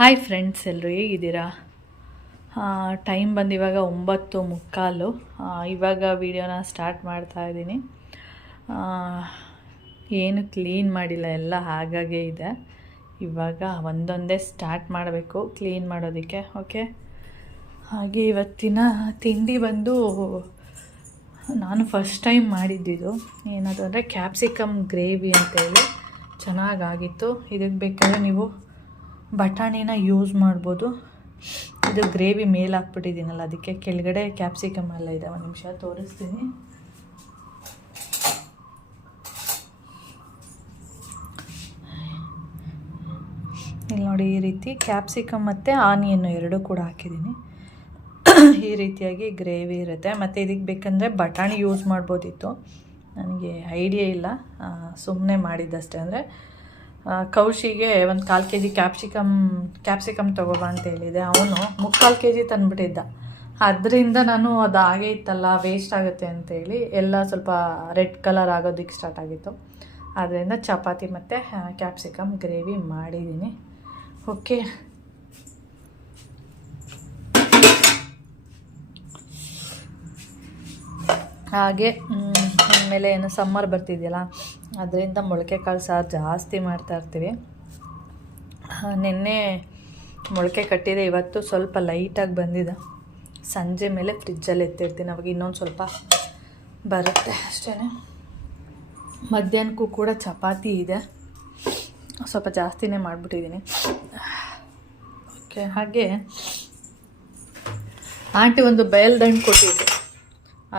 Hi friends, ಎಲ್ಲರೂ ಹೇಗಿದ್ದೀರಾ? Time ಬಂದು ಇವಾಗ 9:45. ಇವಾಗ ವಿಡಿಯೋನ ಸ್ಟಾರ್ಟ್ ಮಾಡ್ತಾ ಇದ್ದೀನಿ. ಏನು ಕ್ಲೀನ್ ಮಾಡಿಲ್ಲ, ಎಲ್ಲ ಹಾಗಾಗೇ ಇದೆ. ಇವಾಗ ಒಂದೊಂದೇ ಸ್ಟಾರ್ಟ್ ಮಾಡಬೇಕು ಕ್ಲೀನ್ ಮಾಡೋದಕ್ಕೆ. ಓಕೆ, ಹಾಗೆ ಇವತ್ತಿನ ತಿಂಡಿ ಬಂದು ನಾನು ಫಸ್ಟ್ ಟೈಮ್ ಮಾಡಿದ್ದಿದ್ದು. ಏನದು ಅಂದರೆ ಕ್ಯಾಪ್ಸಿಕಮ್ ಗ್ರೇವಿ ಅಂತೇಳಿ ಚೆನ್ನಾಗಾಗಿತ್ತು. ಇದಕ್ಕೆ ಬೇಕಾದ್ರೆ ನೀವು ಬಟಾಣಿನ ಯೂಸ್ ಮಾಡ್ಬೋದು. ಇದು ಗ್ರೇವಿ ಮೇಲೆ ಹಾಕ್ಬಿಟ್ಟಿದ್ದೀನಲ್ಲ, ಅದಕ್ಕೆ ಕೆಳಗಡೆ ಕ್ಯಾಪ್ಸಿಕಮ್ ಎಲ್ಲ ಇದೆ. ಒಂದು ನಿಮಿಷ ತೋರಿಸ್ತೀನಿ. ಇಲ್ಲಿ ನೋಡಿ, ಈ ರೀತಿ ಕ್ಯಾಪ್ಸಿಕಮ್ ಮತ್ತು ಆನಿಯನ್ನು ಎರಡೂ ಕೂಡ ಹಾಕಿದ್ದೀನಿ. ಈ ರೀತಿಯಾಗಿ ಗ್ರೇವಿ ಇರುತ್ತೆ. ಮತ್ತು ಇದಕ್ಕೆ ಬೇಕಂದರೆ ಬಟಾಣಿ ಯೂಸ್ ಮಾಡ್ಬೋದಿತ್ತು, ನನಗೆ ಐಡಿಯಾ ಇಲ್ಲ, ಸುಮ್ಮನೆ ಮಾಡಿದ್ದಷ್ಟೇ. ಅಂದರೆ ಕೌಶಿಗೆ ಒಂದು 1/4 kg ಕ್ಯಾಪ್ಸಿಕಮ್ ತೊಗೊಬ ಅಂತ ಹೇಳಿದೆ. ಅವನು 3/4 kg ತಂದುಬಿಟ್ಟಿದ್ದ. ಅದರಿಂದ ನಾನು ಅದು ಹಾಗೇ ಇತ್ತಲ್ಲ, ವೇಸ್ಟ್ ಆಗುತ್ತೆ ಅಂತೇಳಿ ಎಲ್ಲ ಸ್ವಲ್ಪ ರೆಡ್ ಕಲರ್ ಆಗೋದಕ್ಕೆ ಸ್ಟಾರ್ಟ್ ಆಗಿತ್ತು. ಆದ್ದರಿಂದ ಚಪಾತಿ ಮತ್ತು ಕ್ಯಾಪ್ಸಿಕಮ್ ಗ್ರೇವಿ ಮಾಡಿದ್ದೀನಿ. ಓಕೆ, ಹಾಗೆ ಆಮೇಲೆ ಏನು ಸಮ್ಮರ್ ಬರ್ತಿದೆಯಲ್ಲ, ಅದರಿಂದ ಮೊಳಕೆ ಕಾಳು ಸಾರು ಜಾಸ್ತಿ ಮಾಡ್ತಾಯಿರ್ತೀವಿ. ನಿನ್ನೆ ಮೊಳಕೆ ಕಟ್ಟಿದೆ, ಇವತ್ತು ಸ್ವಲ್ಪ ಲೈಟಾಗಿ ಬಂದಿದೆ. ಸಂಜೆ ಮೇಲೆ ಫ್ರಿಜ್ಜಲ್ಲಿ ಎತ್ತಿರ್ತೀನಿ, ಅವಾಗ ಇನ್ನೊಂದು ಸ್ವಲ್ಪ ಬರುತ್ತೆ ಅಷ್ಟೇ. ಮಧ್ಯಾಹ್ನಕ್ಕೂ ಕೂಡ ಚಪಾತಿ ಇದೆ, ಸ್ವಲ್ಪ ಜಾಸ್ತಿನೇ ಮಾಡಿಬಿಟ್ಟಿದ್ದೀನಿ. ಓಕೆ, ಹಾಗೆ ಆಂಟಿ ಒಂದು ಬೇಲ್ದಂಡು ಕೊಟ್ಟಿದ್ದೆ,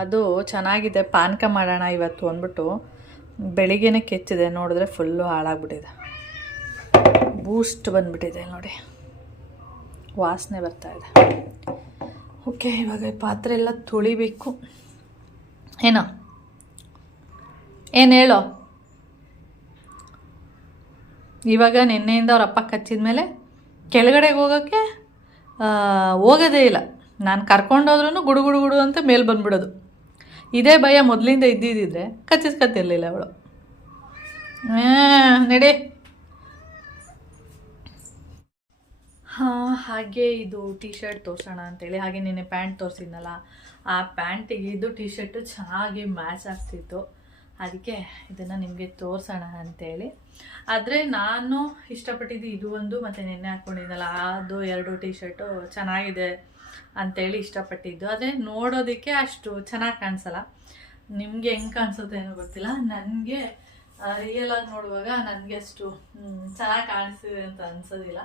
ಅದು ಚೆನ್ನಾಗಿದೆ. ಪಾನಕ ಮಾಡೋಣ ಇವತ್ತು ಅಂದ್ಬಿಟ್ಟು ಬೆಳಿಗ್ಗೆನೇ ಕೆಚ್ಚಿದೆ, ನೋಡಿದ್ರೆ ಫುಲ್ಲು ಹಾಳಾಗ್ಬಿಟ್ಟಿದೆ. ಬೂಸ್ಟ್ ಬಂದುಬಿಟ್ಟಿದೆ ನೋಡಿ, ವಾಸನೆ ಬರ್ತಾಯಿದೆ. ಓಕೆ, ಇವಾಗ ಈ ಪಾತ್ರೆ ಎಲ್ಲ ತೊಳಿಬೇಕು. ಏನು ಹೇಳೋ? ಇವಾಗ ನಿನ್ನೆಯಿಂದ ಅವ್ರ ಅಪ್ಪ ಕಚ್ಚಿದ ಮೇಲೆ ಕೆಳಗಡೆಗೆ ಹೋಗೋಕ್ಕೆ ಹೋಗೋದೇ ಇಲ್ಲ. ನಾನು ಕರ್ಕೊಂಡೋದ್ರೂ ಗುಡು ಗುಡು ಗುಡು ಅಂತ ಮೇಲೆ ಬಂದುಬಿಡೋದು. ಇದೇ ಭಯ ಮೊದಲಿಂದ ಇದ್ದಿದ್ದಿದ್ರೆ ಕಚ್ಚಿಸ್ಕತ್ತಿರಲಿಲ್ಲ ಅವಳು. ನಡೆ. ಹಾಗೆ ಇದು ಟೀ ಶರ್ಟ್ ತೋರಿಸೋಣ ಅಂತೇಳಿ, ಹಾಗೆ ನಿನ್ನೆ ಪ್ಯಾಂಟ್ ತೋರಿಸಿದ್ನಲ್ಲ, ಆ ಪ್ಯಾಂಟಿಗೆ ಇದು ಟೀ ಶರ್ಟು ಚೆನ್ನಾಗಿ ಮ್ಯಾಚ್ ಆಗ್ತಿತ್ತು. ಅದಕ್ಕೆ ಇದನ್ನು ನಿಮಗೆ ತೋರಿಸೋಣ ಅಂಥೇಳಿ. ಆದರೆ ನಾನು ಇಷ್ಟಪಟ್ಟಿದ್ದು ಇದು ಒಂದು, ಮತ್ತು ನಿನ್ನೆ ಹಾಕ್ಕೊಂಡಿದ್ದಲ್ಲ ಅದು 2 ಟೀ ಶರ್ಟು ಚೆನ್ನಾಗಿದೆ ಅಂಥೇಳಿ ಇಷ್ಟಪಟ್ಟಿದ್ದು. ಆದರೆ ನೋಡೋದಕ್ಕೆ ಅಷ್ಟು ಚೆನ್ನಾಗಿ ಕಾಣಿಸಲ್ಲ. ನಿಮಗೆ ಹೆಂಗೆ ಕಾಣಿಸುತ್ತೆ ಏನೋ ಗೊತ್ತಿಲ್ಲ, ನನಗೆ ರಿಯಲ್ ಆಗಿ ನೋಡುವಾಗ ನನಗೆ ಅಷ್ಟು ಚೆನ್ನಾಗಿ ಕಾಣಿಸ್ತಿದೆ ಅಂತ ಅನ್ಸೋದಿಲ್ಲ.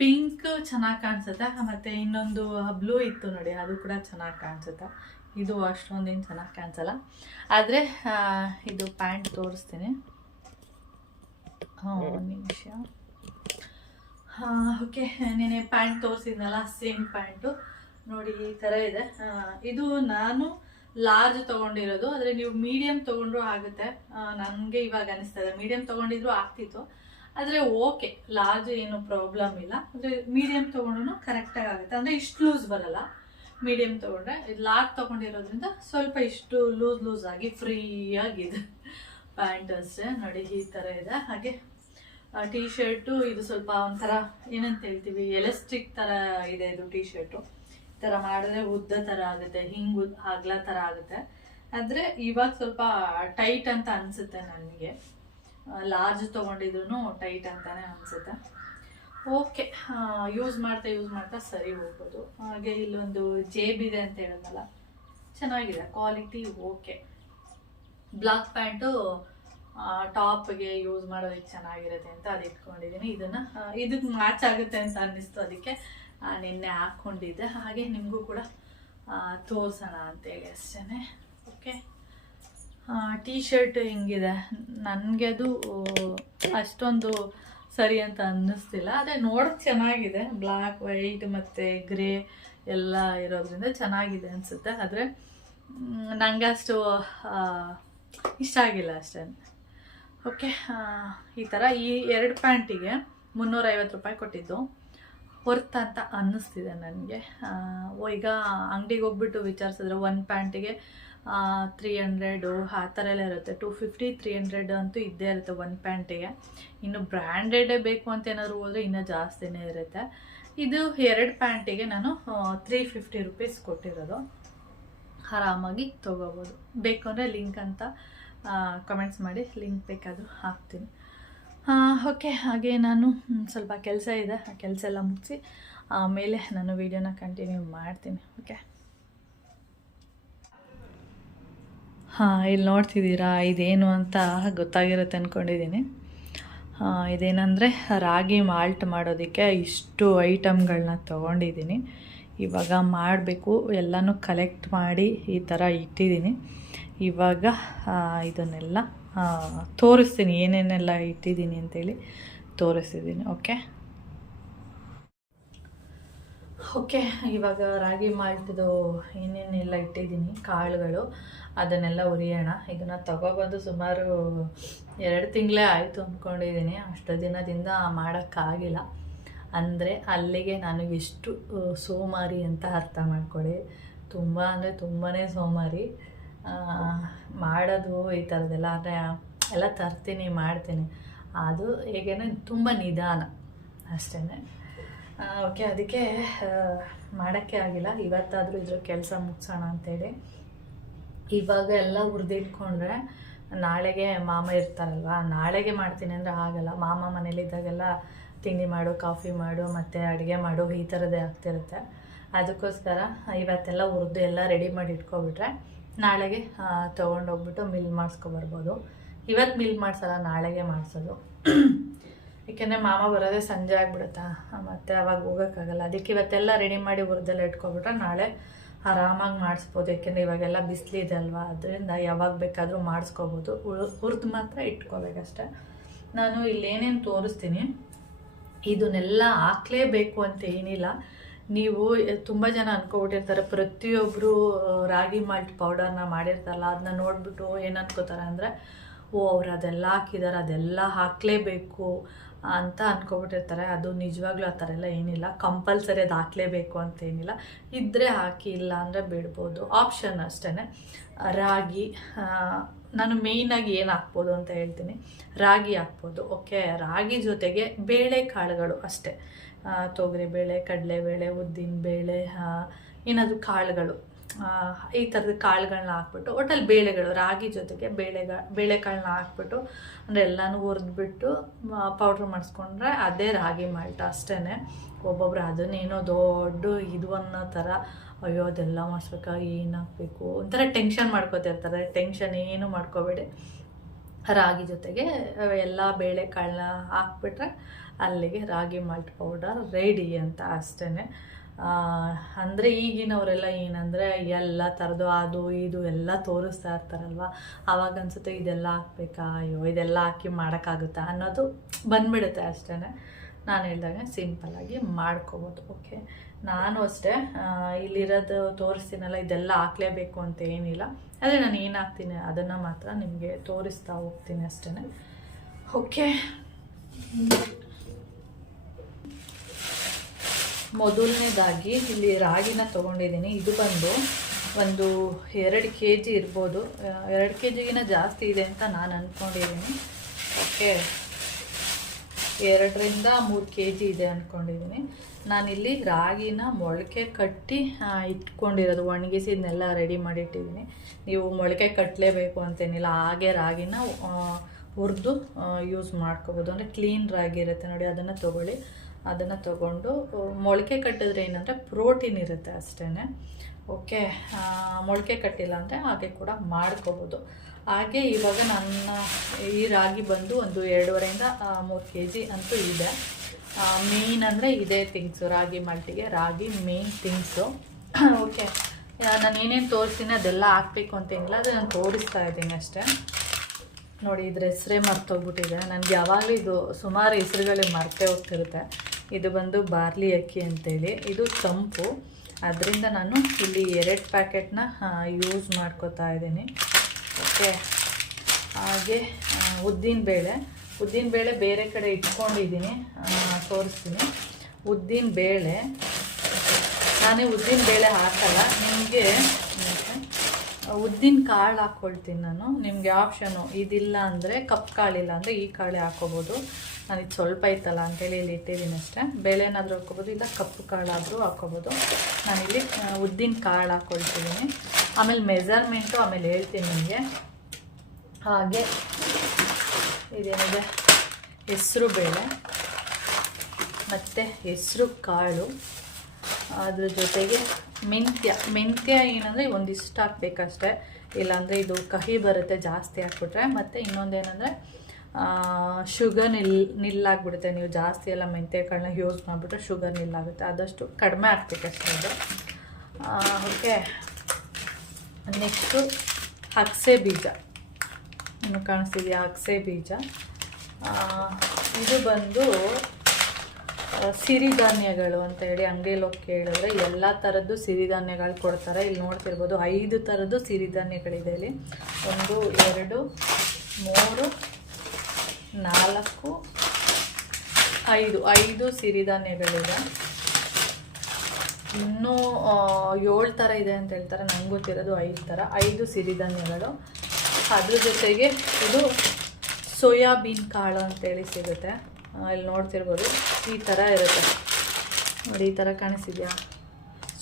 ಪಿಂಕ್ ಚೆನ್ನಾಗಿ ಕಾಣಿಸುತ್ತೆ, ಮತ್ತು ಇನ್ನೊಂದು ಬ್ಲೂ ಇತ್ತು ನೋಡಿ, ಅದು ಕೂಡ ಚೆನ್ನಾಗಿ ಕಾಣಿಸುತ್ತೆ. ಇದು ಅಷ್ಟೊಂದೇನು ಚೆನ್ನಾಗಿ ಕಾಣಿಸಲ್ಲ. ಆದರೆ ಇದು ಪ್ಯಾಂಟ್ ತೋರಿಸ್ತೀನಿ. ಒಂದು ನಿಮಿಷ. ಓಕೆ, ನೆನೆ ಪ್ಯಾಂಟ್ ತೋರಿಸಿದ್ನಲ್ಲ, ಸೇಮ್ ಪ್ಯಾಂಟು ನೋಡಿ ಈ ಥರ ಇದೆ. ಇದು ನಾನು ಲಾರ್ಜ್ ತೊಗೊಂಡಿರೋದು, ಆದರೆ ನೀವು ಮೀಡಿಯಮ್ ತೊಗೊಂಡ್ರೂ ಆಗುತ್ತೆ. ನನಗೆ ಇವಾಗ ಅನಿಸ್ತಾ ಇದೆ ಮೀಡಿಯಮ್ ತೊಗೊಂಡಿದ್ರು ಆಗ್ತಿತ್ತು. ಆದರೆ ಓಕೆ, ಲಾರ್ಜ್ ಏನು ಪ್ರಾಬ್ಲಮ್ ಇಲ್ಲ. ಅಂದರೆ ಮೀಡಿಯಮ್ ತೊಗೊಂಡ್ರು ಕರೆಕ್ಟಾಗಿ ಆಗುತ್ತೆ. ಅಂದರೆ ಇಷ್ಟು ಲೂಸ್ ಬರಲ್ಲ ಮೀಡಿಯಮ್ ತೊಗೊಂಡ್ರೆ. ಲಾರ್ಜ್ ತೊಗೊಂಡಿರೋದ್ರಿಂದ ಸ್ವಲ್ಪ ಇಷ್ಟು ಲೂಸ್ ಆಗಿ ಫ್ರೀಯಾಗಿದೆ ಪ್ಯಾಂಟ್ ಅಷ್ಟೇ. ನೋಡಿ ಈ ಥರ ಇದೆ. ಹಾಗೆ ಟೀ ಶರ್ಟು ಇದು ಸ್ವಲ್ಪ ಒಂಥರ ಏನಂತ ಹೇಳ್ತೀವಿ, ಎಲಾಸ್ಟಿಕ್ ಥರ ಇದೆ ಇದು ಟೀ ಶರ್ಟು. ಈ ಥರ ಮಾಡಿದ್ರೆ ಉದ್ದ ಥರ ಆಗುತ್ತೆ, ಹಿಂಗೆ ಅಗಲ ಥರ ಆಗುತ್ತೆ. ಆದರೆ ಇವಾಗ ಸ್ವಲ್ಪ ಟೈಟ್ ಅಂತ ಅನಿಸುತ್ತೆ ನನಗೆ. ಲಾರ್ಜ್ ತೊಗೊಂಡಿದ್ರು ಟೈಟ್ ಅಂತಾನೆ ಅನಿಸುತ್ತೆ. ಓಕೆ, ಯೂಸ್ ಮಾಡ್ತಾ ಸರಿ ಹೋಗ್ಬೋದು. ಹಾಗೆ ಇಲ್ಲೊಂದು ಜೇಬಿದೆ ಅಂತ ಹೇಳಿದ್ನಲ್ಲ, ಚೆನ್ನಾಗಿದೆ, ಕ್ವಾಲಿಟಿ ಓಕೆ. ಬ್ಲಾಕ್ ಪ್ಯಾಂಟು ಟಾಪ್ಗೆ ಯೂಸ್ ಮಾಡೋದಕ್ಕೆ ಚೆನ್ನಾಗಿರುತ್ತೆ ಅಂತ ಅದು ಇಟ್ಕೊಂಡಿದ್ದೀನಿ. ಇದಕ್ಕೆ ಮ್ಯಾಚ್ ಆಗುತ್ತೆ ಅಂತ ಅನ್ನಿಸ್ತು, ಅದಕ್ಕೆ ನಿನ್ನೆ ಹಾಕ್ಕೊಂಡಿದ್ದೆ. ಹಾಗೆ ನಿಮಗೂ ಕೂಡ ತೋರಿಸೋಣ ಅಂತೇಳಿ ಅಷ್ಟೇ. ಓಕೆ, ಟೀ ಶರ್ಟ್ ಹಿಂಗಿದೆ, ನನಗೆ ಅದು ಅಷ್ಟೊಂದು ಸರಿ ಅಂತ ಅನ್ನಿಸ್ತಿಲ್ಲ. ಅದೇ ನೋಡೋಕ್ಕೆ ಚೆನ್ನಾಗಿದೆ, ಬ್ಲ್ಯಾಕ್ ವೈಟ್ ಮತ್ತು ಗ್ರೇ ಎಲ್ಲ ಇರೋದ್ರಿಂದ ಚೆನ್ನಾಗಿದೆ ಅನಿಸುತ್ತೆ. ಆದರೆ ನನಗೆ ಅಷ್ಟು ಇಷ್ಟ ಆಗಿಲ್ಲ ಅಷ್ಟೇ. ಓಕೆ, ಈ ಥರ ಈ 2 ಪ್ಯಾಂಟಿಗೆ 350 ರೂಪಾಯಿ ಕೊಟ್ಟಿದ್ದು, ವರ್ತ್ ಅಂತ ಅನ್ನಿಸ್ತಿದೆ ನನಗೆ. ಈಗ ಅಂಗಡಿಗೆ ಹೋಗ್ಬಿಟ್ಟು ವಿಚಾರಿಸಿದ್ರೆ 1 ಪ್ಯಾಂಟಿಗೆ 300 ಆ ಥರ ಎಲ್ಲ ಇರುತ್ತೆ. 250 300 ಅಂತೂ ಇದ್ದೇ ಇರುತ್ತೆ ಒಂದು ಪ್ಯಾಂಟಿಗೆ. ಇನ್ನು ಬ್ರ್ಯಾಂಡೆಡೇ ಬೇಕು ಅಂತ ಏನಾದ್ರು ಹೋದರೆ ಇನ್ನೂ ಜಾಸ್ತಿನೇ ಇರುತ್ತೆ. ಇದು 2 ಪ್ಯಾಂಟಿಗೆ ನಾನು 350 ರುಪೀಸ್ ಕೊಟ್ಟಿರೋದು. ಆರಾಮಾಗಿ ತೊಗೋಬೋದು. ಬೇಕು ಅಂದರೆ ಲಿಂಕ್ ಅಂತ ಕಮೆಂಟ್ಸ್ ಮಾಡಿ, ಲಿಂಕ್ ಬೇಕಾದರೂ ಹಾಕ್ತೀನಿ. ಓಕೆ, ಹಾಗೆ ನಾನು ಸ್ವಲ್ಪ ಕೆಲಸ ಇದೆ, ಆ ಕೆಲಸ ಎಲ್ಲ ಮುಗಿಸಿ ಆಮೇಲೆ ನಾನು ವೀಡಿಯೋನ ಕಂಟಿನ್ಯೂ ಮಾಡ್ತೀನಿ. ಓಕೆ, ಇಲ್ಲಿ ನೋಡ್ತಿದ್ದೀರಾ, ಇದೇನು ಅಂತ ಗೊತ್ತಾಗಿರುತ್ತೆ ಅಂದ್ಕೊಂಡಿದ್ದೀನಿ. ಇದೇನಂದರೆ ರಾಗಿ ಮಾಲ್ಟ್ ಮಾಡೋದಕ್ಕೆ ಇಷ್ಟು ಐಟಮ್ಗಳನ್ನ ತೊಗೊಂಡಿದ್ದೀನಿ. ಇವಾಗ ಮಾಡಬೇಕು. ಎಲ್ಲನೂ ಕಲೆಕ್ಟ್ ಮಾಡಿ ಈ ಥರ ಇಟ್ಟಿದ್ದೀನಿ. ಇವಾಗ ಇದನ್ನೆಲ್ಲ ತೋರಿಸ್ತೀನಿ, ಏನೇನೆಲ್ಲ ಇಟ್ಟಿದ್ದೀನಿ ಅಂತೇಳಿ ತೋರಿಸ್ತಿದ್ದೀನಿ. ಓಕೆ, ಇವಾಗ ರಾಗಿ ಮಾಲ್ಟ್ದು ಏನೇನೆಲ್ಲ ಇಟ್ಟಿದ್ದೀನಿ ಕಾಳುಗಳು ಅದನ್ನೆಲ್ಲ ಹುರಿಯೋಣ. ಇದನ್ನು ತಗೊಬಂದು ಸುಮಾರು 2 ತಿಂಗಳೇ ಆಯಿತು ಅಂದ್ಕೊಂಡಿದ್ದೀನಿ. ಅಷ್ಟು ದಿನದಿಂದ ಮಾಡೋಕ್ಕಾಗಿಲ್ಲ. ಅಂದರೆ ಅಲ್ಲಿಗೆ ನಾನು ಎಷ್ಟು ಸೋಮಾರಿ ಅಂತ ಅರ್ಥ ಮಾಡ್ಕೊಳ್ಳಿ. ತುಂಬ ಅಂದರೆ ತುಂಬಾ ಸೋಮಾರಿ. ಮಾಡೋದು ಈ ಥರದ್ದೆಲ್ಲ ಅಂದರೆ ಎಲ್ಲ ತರ್ತೀನಿ, ಮಾಡ್ತೀನಿ. ಅದು ಹೇಗೇನೆ ತುಂಬ ನಿಧಾನ ಅಷ್ಟೇ. ಓಕೆ, ಅದಕ್ಕೆ ಮಾಡೋಕ್ಕೆ ಆಗಿಲ್ಲ. ಇವತ್ತಾದರೂ ಇದ್ರ ಕೆಲಸ ಮುಗಿಸೋಣ ಅಂತೇಳಿ ಇವಾಗ ಎಲ್ಲ ಹುರಿದಿಟ್ಕೊಂಡ್ರೆ ನಾಳೆಗೆ ಮಾಮ ಇರ್ತಾರಲ್ವ, ನಾಳೆಗೆ ಮಾಡ್ತೀನಿ ಅಂದರೆ ಆಗಲ್ಲ. ಮಾಮ ಮನೇಲಿದ್ದಾಗೆಲ್ಲ ತಿಂಡಿ ಮಾಡು, ಕಾಫಿ ಮಾಡು, ಮತ್ತು ಅಡುಗೆ ಮಾಡು, ಈ ಥರದ್ದೇ ಆಗ್ತಿರುತ್ತೆ. ಅದಕ್ಕೋಸ್ಕರ ಇವತ್ತೆಲ್ಲ ಹುರಿದು ಎಲ್ಲ ರೆಡಿ ಮಾಡಿ ಇಟ್ಕೊಬಿಟ್ರೆ ನಾಳೆಗೆ ತೊಗೊಂಡೋಗ್ಬಿಟ್ಟು ಮಿಲ್ ಮಾಡಿಸ್ಕೊಬರ್ಬೋದು. ಇವತ್ತು ಮಿಲ್ ಮಾಡಿಸಲ್ಲ, ನಾಳೆಗೆ ಮಾಡಿಸೋದು. ಏಕೆಂದರೆ ಮಾಮ ಬರೋದೇ ಸಂಜೆ ಆಗಿಬಿಡುತ್ತಾ, ಮತ್ತು ಅವಾಗ ಹೋಗೋಕ್ಕಾಗಲ್ಲ. ಅದಕ್ಕೆ ಇವತ್ತೆಲ್ಲ ರೆಡಿ ಮಾಡಿ ಹುರಿದೆಲ್ಲ ಇಟ್ಕೊಬಿಟ್ರೆ ನಾಳೆ ಆರಾಮಾಗಿ ಮಾಡಿಸ್ಬೋದು. ಏಕೆಂದರೆ ಇವಾಗೆಲ್ಲ ಬಿಸಿಲಿದೆ ಅಲ್ವಾ, ಅದರಿಂದ ಯಾವಾಗ ಬೇಕಾದರೂ ಮಾಡಿಸ್ಕೋಬೋದು. ಹುರಿದು ಮಾತ್ರ ಇಟ್ಕೋಬೇಕಷ್ಟೆ. ನಾನು ಇಲ್ಲೇನೇನು ತೋರಿಸ್ತೀನಿ ಇದನ್ನೆಲ್ಲ ಹಾಕ್ಲೇಬೇಕು ಅಂತ ಏನಿಲ್ಲ. ನೀವು ತುಂಬ ಜನ ಅಂದ್ಕೊಬಿಟ್ಟಿರ್ತಾರೆ, ಪ್ರತಿಯೊಬ್ಬರು ರಾಗಿ ಮಾಲ್ಟ್ ಪೌಡರ್ನ ಮಾಡಿರ್ತಾರಲ್ಲ, ಅದನ್ನ ನೋಡಿಬಿಟ್ಟು ಏನು ಅನ್ಕೋತಾರೆ ಅಂದರೆ, ಅವ್ರು ಅದೆಲ್ಲ ಹಾಕಿದ್ದಾರೆ, ಅದೆಲ್ಲ ಹಾಕಲೇಬೇಕು ಅಂತ ಅಂದ್ಕೊಬಿಟ್ಟಿರ್ತಾರೆ. ಅದು ನಿಜವಾಗ್ಲೂ ಆ ಥರ ಎಲ್ಲ ಏನಿಲ್ಲ. ಕಂಪಲ್ಸರಿ ಅದು ಹಾಕಲೇಬೇಕು ಅಂತ ಏನಿಲ್ಲ. ಇದ್ದರೆ ಹಾಕಿ, ಇಲ್ಲ ಅಂದರೆ ಬಿಡ್ಬೋದು, ಆಪ್ಷನ್ ಅಷ್ಟೇ. ರಾಗಿ ನಾನು ಮೇಯ್ನಾಗಿ ಏನು ಹಾಕ್ಬೋದು ಅಂತ ಹೇಳ್ತೀನಿ. ರಾಗಿ ಹಾಕ್ಬೋದು. ಓಕೆ, ರಾಗಿ ಜೊತೆಗೆ ಬೇಳೆಕಾಳುಗಳು ಅಷ್ಟೇ. ತೊಗರಿಬೇಳೆ, ಕಡಲೆಬೇಳೆ, ಉದ್ದಿನಬೇಳೆ, ಏನಾದರೂ ಕಾಳುಗಳು, ಈ ಥರದ ಕಾಳುಗಳನ್ನ ಹಾಕ್ಬಿಟ್ಟು, ಒಟ್ಟಲ್ಲಿ ಬೇಳೆಗಳು, ರಾಗಿ ಜೊತೆಗೆ ಬೇಳೆಕಾಳನ್ನ ಹಾಕ್ಬಿಟ್ಟು ಅಂದರೆ ಎಲ್ಲನೂ ಹುರಿದ್ಬಿಟ್ಟು ಪೌಡ್ರ್ ಮಾಡಿಸ್ಕೊಂಡ್ರೆ ಅದೇ ರಾಗಿ ಮಾಲ್ಟ ಅಷ್ಟೇ. ಒಬ್ಬೊಬ್ರು ಅದನ್ನೇನೋ ದೊಡ್ಡ ಇದು ಅನ್ನೋ ಥರ, ಅಯ್ಯೋ ಅದೆಲ್ಲ ಮಾಡಿಸ್ಬೇಕಾ, ಏನು ಹಾಕಬೇಕು ಒಂಥರ ಟೆನ್ಷನ್ ಮಾಡ್ಕೋತಿರ್ತಾರೆ. ಟೆನ್ಷನ್ ಏನು ಮಾಡ್ಕೋಬೇಡಿ. ರಾಗಿ ಜೊತೆಗೆ ಎಲ್ಲ ಬೇಳೆಕಾಳನ್ನ ಹಾಕ್ಬಿಟ್ರೆ ಅಲ್ಲಿಗೆ ರಾಗಿ ಮಾಲ್ಟ್ ಪೌಡರ್ ರೆಡಿ ಅಂತ ಅಷ್ಟೇ. ಅಂದರೆ ಈಗಿನವರೆಲ್ಲ ಏನಂದರೆ ಎಲ್ಲ ಥರದ್ದು ಅದು ಇದು ಎಲ್ಲ ತೋರಿಸ್ತಾ ಇರ್ತಾರಲ್ವ, ಆವಾಗ ಅನಿಸುತ್ತೆ ಇದೆಲ್ಲ ಹಾಕ್ಬೇಕಾ, ಅಯ್ಯೋ ಇದೆಲ್ಲ ಹಾಕಿ ಮಾಡೋಕ್ಕಾಗುತ್ತಾ ಅನ್ನೋದು ಬಂದುಬಿಡುತ್ತೆ ಅಷ್ಟೇ. ನಾನು ಹೇಳಿದಾಗ ಸಿಂಪಲ್ಲಾಗಿ ಮಾಡ್ಕೋಬೋದು. ಓಕೆ, ನಾನು ಅಷ್ಟೇ ಇಲ್ಲಿರೋದು ತೋರಿಸ್ತೀನಲ್ಲ, ಇದೆಲ್ಲ ಹಾಕಲೇಬೇಕು ಅಂತ ಏನಿಲ್ಲ. ಆದರೆ ನಾನು ಏನು ಹಾಕ್ತೀನಿ ಅದನ್ನು ಮಾತ್ರ ನಿಮಗೆ ತೋರಿಸ್ತಾ ಹೋಗ್ತೀನಿ ಅಷ್ಟೇ. ಓಕೆ, ಮೊದಲನೇದಾಗಿ ಇಲ್ಲಿ ರಾಗಿನ ತೊಗೊಂಡಿದ್ದೀನಿ. ಇದು ಬಂದು ಒಂದು 2 kg ಇರ್ಬೋದು. 2 kgಗಿನ ಜಾಸ್ತಿ ಇದೆ ಅಂತ ನಾನು ಅಂದ್ಕೊಂಡಿದ್ದೀನಿ. ಓಕೆ, 2 ರಿಂದ 3 kg ಇದೆ ಅಂದ್ಕೊಂಡಿದ್ದೀನಿ. ನಾನಿಲ್ಲಿ ರಾಗಿನ ಮೊಳಕೆ ಕಟ್ಟಿ ಇಟ್ಕೊಂಡಿರೋದು, ಒಣಗಿಸಿ ಇದನ್ನೆಲ್ಲ ರೆಡಿ ಮಾಡಿಟ್ಟಿದ್ದೀನಿ. ನೀವು ಮೊಳಕೆ ಕಟ್ಟಲೇಬೇಕು ಅಂತೇನಿಲ್ಲ, ಹಾಗೆ ರಾಗಿನ ಹುರಿದು ಯೂಸ್ ಮಾಡ್ಕೋಬೋದು. ಅಂದರೆ ಕ್ಲೀನ್ ರಾಗಿ ಇರುತ್ತೆ ನೋಡಿ, ಅದನ್ನು ತೊಗೊಳ್ಳಿ. ಅದನ್ನು ತೊಗೊಂಡು ಮೊಳಕೆ ಕಟ್ಟಿದ್ರೆ ಏನಂದರೆ ಪ್ರೋಟೀನ್ ಇರುತ್ತೆ ಅಷ್ಟೇ. ಓಕೆ, ಮೊಳಕೆ ಕಟ್ಟಿಲ್ಲ ಅಂದರೆ ಹಾಗೆ ಕೂಡ ಮಾಡ್ಕೋಬೋದು. ಹಾಗೆ ಇವಾಗ ನನ್ನ ಈ ರಾಗಿ ಬಂದು ಒಂದು 2.5 ರಿಂದ 3 kg ಅಂತೂ ಇದೆ. ಮೇಯ್ನ್ ಅಂದರೆ ಇದೇ ಥಿಂಗ್ಸು, ರಾಗಿ ಮಾಲ್ಟಿಗೆ ರಾಗಿ ಮೇಯ್ನ್ ಥಿಂಗ್ಸು. ಓಕೆ, ನಾನು ಏನೇನು ತೋರಿಸ್ತೀನಿ ಅದೆಲ್ಲ ಹಾಕಬೇಕು ಅಂತೇನಿಲ್ಲ, ಅದು ನಾನು ತೋರಿಸ್ತಾ ಇದ್ದೀನಿ ಅಷ್ಟೇ. ನೋಡಿ, ಇದ್ರ ಹೆಸರೇ ಮರ್ತೋಗ್ಬಿಟ್ಟಿದೆ ನನಗೆ. ಯಾವಾಗಲೂ ಇದು ಸುಮಾರು ಹೆಸರುಗಳಿಗೆ ಮರ್ತೇ ಹೋಗ್ತಿರುತ್ತೆ. ಇದು ಬಂದು ಬಾರ್ಲಿ ಅಕ್ಕಿ ಅಂತೇಳಿ, ಇದು ತಂಪು. ಅದರಿಂದ ನಾನು ಇಲ್ಲಿ 2 ಪ್ಯಾಕೆಟ್ನ ಯೂಸ್ ಮಾಡ್ಕೋತಾ ಇದ್ದೀನಿ. ಓಕೆ, ಹಾಗೆ ಉದ್ದಿನಬೇಳೆ ಬೇರೆ ಕಡೆ ಇಟ್ಕೊಂಡಿದ್ದೀನಿ, ತೋರಿಸ್ತೀನಿ. ಉದ್ದಿನಬೇಳೆ ನಾನೇ ಉದ್ದಿನಬೇಳೆ ಹಾಕಲ್ಲ ನಿಮಗೆ. ಉದ್ದಿನ ಕಾಳು ಹಾಕ್ಕೊಳ್ತೀನಿ ನಾನು. ನಿಮಗೆ ಆಪ್ಷನು ಇದಿಲ್ಲ ಅಂದರೆ, ಕಪ್ಪು ಕಾಳಿಲ್ಲ ಅಂದರೆ ಈ ಕಾಳೇ ಹಾಕ್ಕೋಬೋದು. ನಾನು ಇದು ಸ್ವಲ್ಪ ಇತ್ತಲ್ಲ ಅಂತೇಳಿ ಇಲ್ಲಿ ಇಟ್ಟಿದ್ದೀನಿ ಅಷ್ಟೇ. ಬೇಳೆನಾದರೂ ಹಾಕ್ಕೋಬೋದು, ಇಲ್ಲ ಕಪ್ಪು ಕಾಳಾದರೂ ಹಾಕ್ಕೋಬೋದು. ನಾನಿಲ್ಲಿ ಉದ್ದಿನ ಕಾಳು ಹಾಕ್ಕೊಳ್ತಿದ್ದೀನಿ. ಆಮೇಲೆ ಮೆಜರ್ಮೆಂಟು ಆಮೇಲೆ ಹೇಳ್ತೀನಿ ನಿಮಗೆ. ಹಾಗೆ ಇದೇನಿದೆ, ಹೆಸರು ಬೇಳೆ ಮತ್ತು ಹೆಸರು ಕಾಳು, ಅದ್ರ ಜೊತೆಗೆ ಮೆಂತ್ಯ ಏನಂದರೆ ಒಂದಿಷ್ಟು ಹಾಕ್ಬೇಕಷ್ಟೆ, ಇಲ್ಲಾಂದರೆ ಇದು ಕಹಿ ಬರುತ್ತೆ ಜಾಸ್ತಿ ಹಾಕ್ಬಿಟ್ರೆ. ಮತ್ತು ಇನ್ನೊಂದೇನೆಂದರೆ ಶುಗರ್ ನಿಲ್ಲಾಗ್ಬಿಡುತ್ತೆ. ನೀವು ಜಾಸ್ತಿ ಎಲ್ಲ ಮೆಂತ್ಯ ಕಾಳನ್ನ ಯೂಸ್ ಮಾಡಿಬಿಟ್ರೆ ಶುಗರ್ ನಿಲ್ಲಾಗುತ್ತೆ. ಆದಷ್ಟು ಕಡಿಮೆ ಹಾಕ್ಬೇಕಷ್ಟೆ ಇದು. ಓಕೆ, ನೆಕ್ಸ್ಟು ಅಗಸೆ ಬೀಜ. ಇನ್ನು ಕಾಣಿಸ್ತಿದೆಯಾ ಅಗಸೆ ಬೀಜ? ಇದು ಬಂದು ಸಿರಿಧಾನ್ಯಗಳು ಅಂತ ಹೇಳಿ ಅಂಗಡಿಯಲ್ಲಿ ಹೋಗಿ ಕೇಳಿದ್ರೆ ಎಲ್ಲ ಥರದ್ದು ಸಿರಿಧಾನ್ಯಗಳು ಕೊಡ್ತಾರೆ. ಇಲ್ಲಿ ನೋಡ್ತಿರ್ಬೋದು 5 ಥರದ್ದು ಸಿರಿಧಾನ್ಯಗಳಿದೆ ಇಲ್ಲಿ. 1 2 3 4 5 ಸಿರಿಧಾನ್ಯಗಳಿದೆ. ಇನ್ನೂ 7 ಥರ ಇದೆ ಅಂತ ಹೇಳ್ತಾರೆ, ನಂಗೆ ಗೊತ್ತಿರೋದು 5 ಥರ. 5 ಸಿರಿಧಾನ್ಯಗಳು. ಅದ್ರ ಜೊತೆಗೆ ಇದು ಸೋಯಾಬೀನ್ ಕಾಳು ಅಂತೇಳಿ ಸಿಗುತ್ತೆ. ಇಲ್ಲಿ ನೋಡ್ತಿರ್ಬೋದು ಈ ಥರ ಇರುತ್ತೆ ನೋಡಿ, ಈ ಥರ ಕಾಣಿಸಿದೆಯಾ?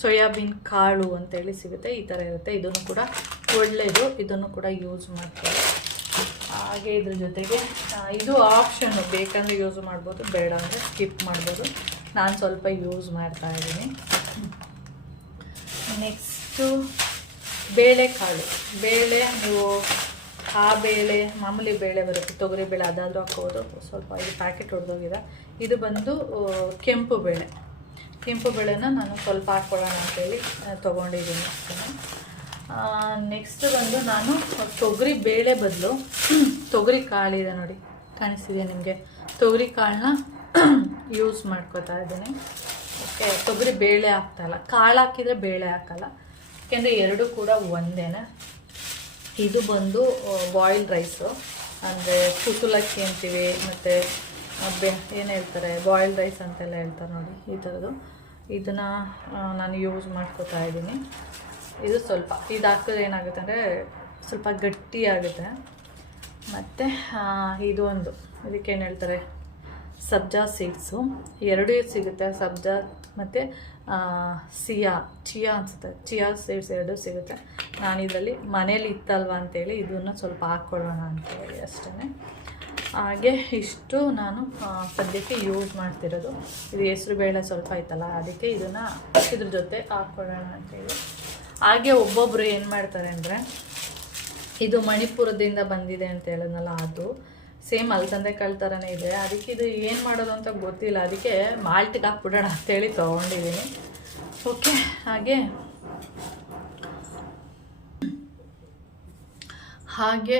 ಸೋಯಾಬೀನ್ ಕಾಳು ಅಂತೇಳಿ ಸಿಗುತ್ತೆ, ಈ ಥರ ಇರುತ್ತೆ. ಇದನ್ನು ಕೂಡ ಒಳ್ಳೆಯದು, ಇದನ್ನು ಕೂಡ ಯೂಸ್ ಮಾಡ್ತಾರೆ. ಹಾಗೆ ಇದ್ರ ಜೊತೆಗೆ ಇದು ಆಪ್ಷನ್ನು, ಬೇಕಂದರೆ ಯೂಸ್ ಮಾಡ್ಬೋದು, ಬೇಡ ಅಂದರೆ ಸ್ಕಿಪ್ ಮಾಡ್ಬೋದು. ನಾನು ಸ್ವಲ್ಪ ಯೂಸ್ ಮಾಡ್ತಾ ಇದ್ದೀನಿ. ನೆಕ್ಸ್ಟು ಬೇಳೆಕಾಳು. ಬೇಳೆ ನೀವು ಆ ಬೇಳೆ ಮಾಮೂಲಿ ಬೇಳೆ ಬರುತ್ತೆ, ತೊಗರಿ ಬೇಳೆ, ಅದಾದರೂ ಹಾಕ್ಬೋದು. ಸ್ವಲ್ಪ ಇದು ಪ್ಯಾಕೆಟ್ ಹೊಡೆದೋಗಿದೆ. ಇದು ಬಂದು ಕೆಂಪು ಬೇಳೆ. ಕೆಂಪು ಬೇಳೆನ ನಾನು ಸ್ವಲ್ಪ ಹಾಕ್ಕೊಳ್ಳೋಣ ಅಂತೇಳಿ ತೊಗೊಂಡಿದ್ದೀನಿ ಅಷ್ಟೇ. ನೆಕ್ಸ್ಟ್ ಬಂದು ನಾನು ತೊಗರಿ ಬೇಳೆ ಬದಲು ತೊಗರಿ ಕಾಳಿದೆ ನೋಡಿ, ಕಾಣಿಸ್ತಿದೆ ನಿಮಗೆ? ತೊಗರಿ ಕಾಳನ್ನ ಯೂಸ್ ಮಾಡ್ಕೋತಾ ಇದ್ದೀನಿ. ಓಕೆ, ತೊಗರಿ ಬೇಳೆ ಹಾಕ್ತಾಯಿಲ್ಲ, ಕಾಳು ಹಾಕಿದರೆ ಬೇಳೆ ಹಾಕಲ್ಲ, ಯಾಕೆಂದರೆ ಎರಡೂ ಕೂಡ ಒಂದೇ. ಇದು ಬಂದು ಬಾಯ್ಲ್ಡ್ ರೈಸು, ಅಂದರೆ ಕುಸುಲಕ್ಕಿ ಅಂತೀವಿ, ಮತ್ತು ಏನು ಹೇಳ್ತಾರೆ ಬಾಯ್ಲ್ಡ್ ರೈಸ್ ಅಂತೆಲ್ಲ ಹೇಳ್ತಾರೆ ನೋಡಿ, ಈ ಥರದ್ದು. ಇದನ್ನು ನಾನು ಯೂಸ್ ಮಾಡ್ಕೋತಾ ಇದ್ದೀನಿ. ಇದು ಸ್ವಲ್ಪ ಇದು ಹಾಕಿದ್ರೆ ಏನಾಗುತ್ತೆ ಅಂದರೆ ಸ್ವಲ್ಪ ಗಟ್ಟಿಯಾಗುತ್ತೆ. ಮತ್ತು ಇದು ಒಂದು, ಇದಕ್ಕೇನು ಹೇಳ್ತಾರೆ, ಸಬ್ಜಾ ಸೀಡ್ಸು 2 ಸಿಗುತ್ತೆ, ಸಬ್ಜಾ ಮತ್ತು ಚಿಯಾ ಅನಿಸುತ್ತೆ, ಚಿಯಾ ಸೀಡ್ಸ್ 2 ಸಿಗುತ್ತೆ. ನಾನು ಇದರಲ್ಲಿ ಮನೇಲಿ ಇತ್ತಲ್ವ ಅಂತೇಳಿ ಇದನ್ನು ಸ್ವಲ್ಪ ಹಾಕ್ಕೊಳ್ಳೋಣ ಅಂತೇಳಿ ಅಷ್ಟೇ. ಹಾಗೆ ಇಷ್ಟು ನಾನು ಸದ್ಯಕ್ಕೆ ಯೂಸ್ ಮಾಡ್ತಿರೋದು. ಇದು ಹೆಸರು ಬೇಳೆ ಸ್ವಲ್ಪ ಐತಲ್ಲ, ಅದಕ್ಕೆ ಇದನ್ನು ಇದ್ರ ಜೊತೆ ಹಾಕ್ಕೊಳ್ಳೋಣ ಅಂತೇಳಿ. ಹಾಗೆ ಒಬ್ಬೊಬ್ಬರು ಏನು ಮಾಡ್ತಾರೆ ಅಂದರೆ, ಇದು ಮಣಿಪುರದಿಂದ ಬಂದಿದೆ ಅಂತ ಹೇಳಿದ್ನಲ್ಲ, ಅದು ಸೇಮ್ ಅಲಸಂದೆ ಕಾಳು ಥರನೇ ಇದೆ. ಅದಕ್ಕೆ ಇದು ಏನು ಮಾಡೋದು ಅಂತ ಗೊತ್ತಿಲ್ಲ, ಅದಕ್ಕೆ ಮಾಲ್ಟಿಗೆ ಹಾಕ್ಬಿಡೋಣ ಅಂತೇಳಿ ತೊಗೊಂಡಿದ್ದೀನಿ. ಓಕೆ, ಹಾಗೆ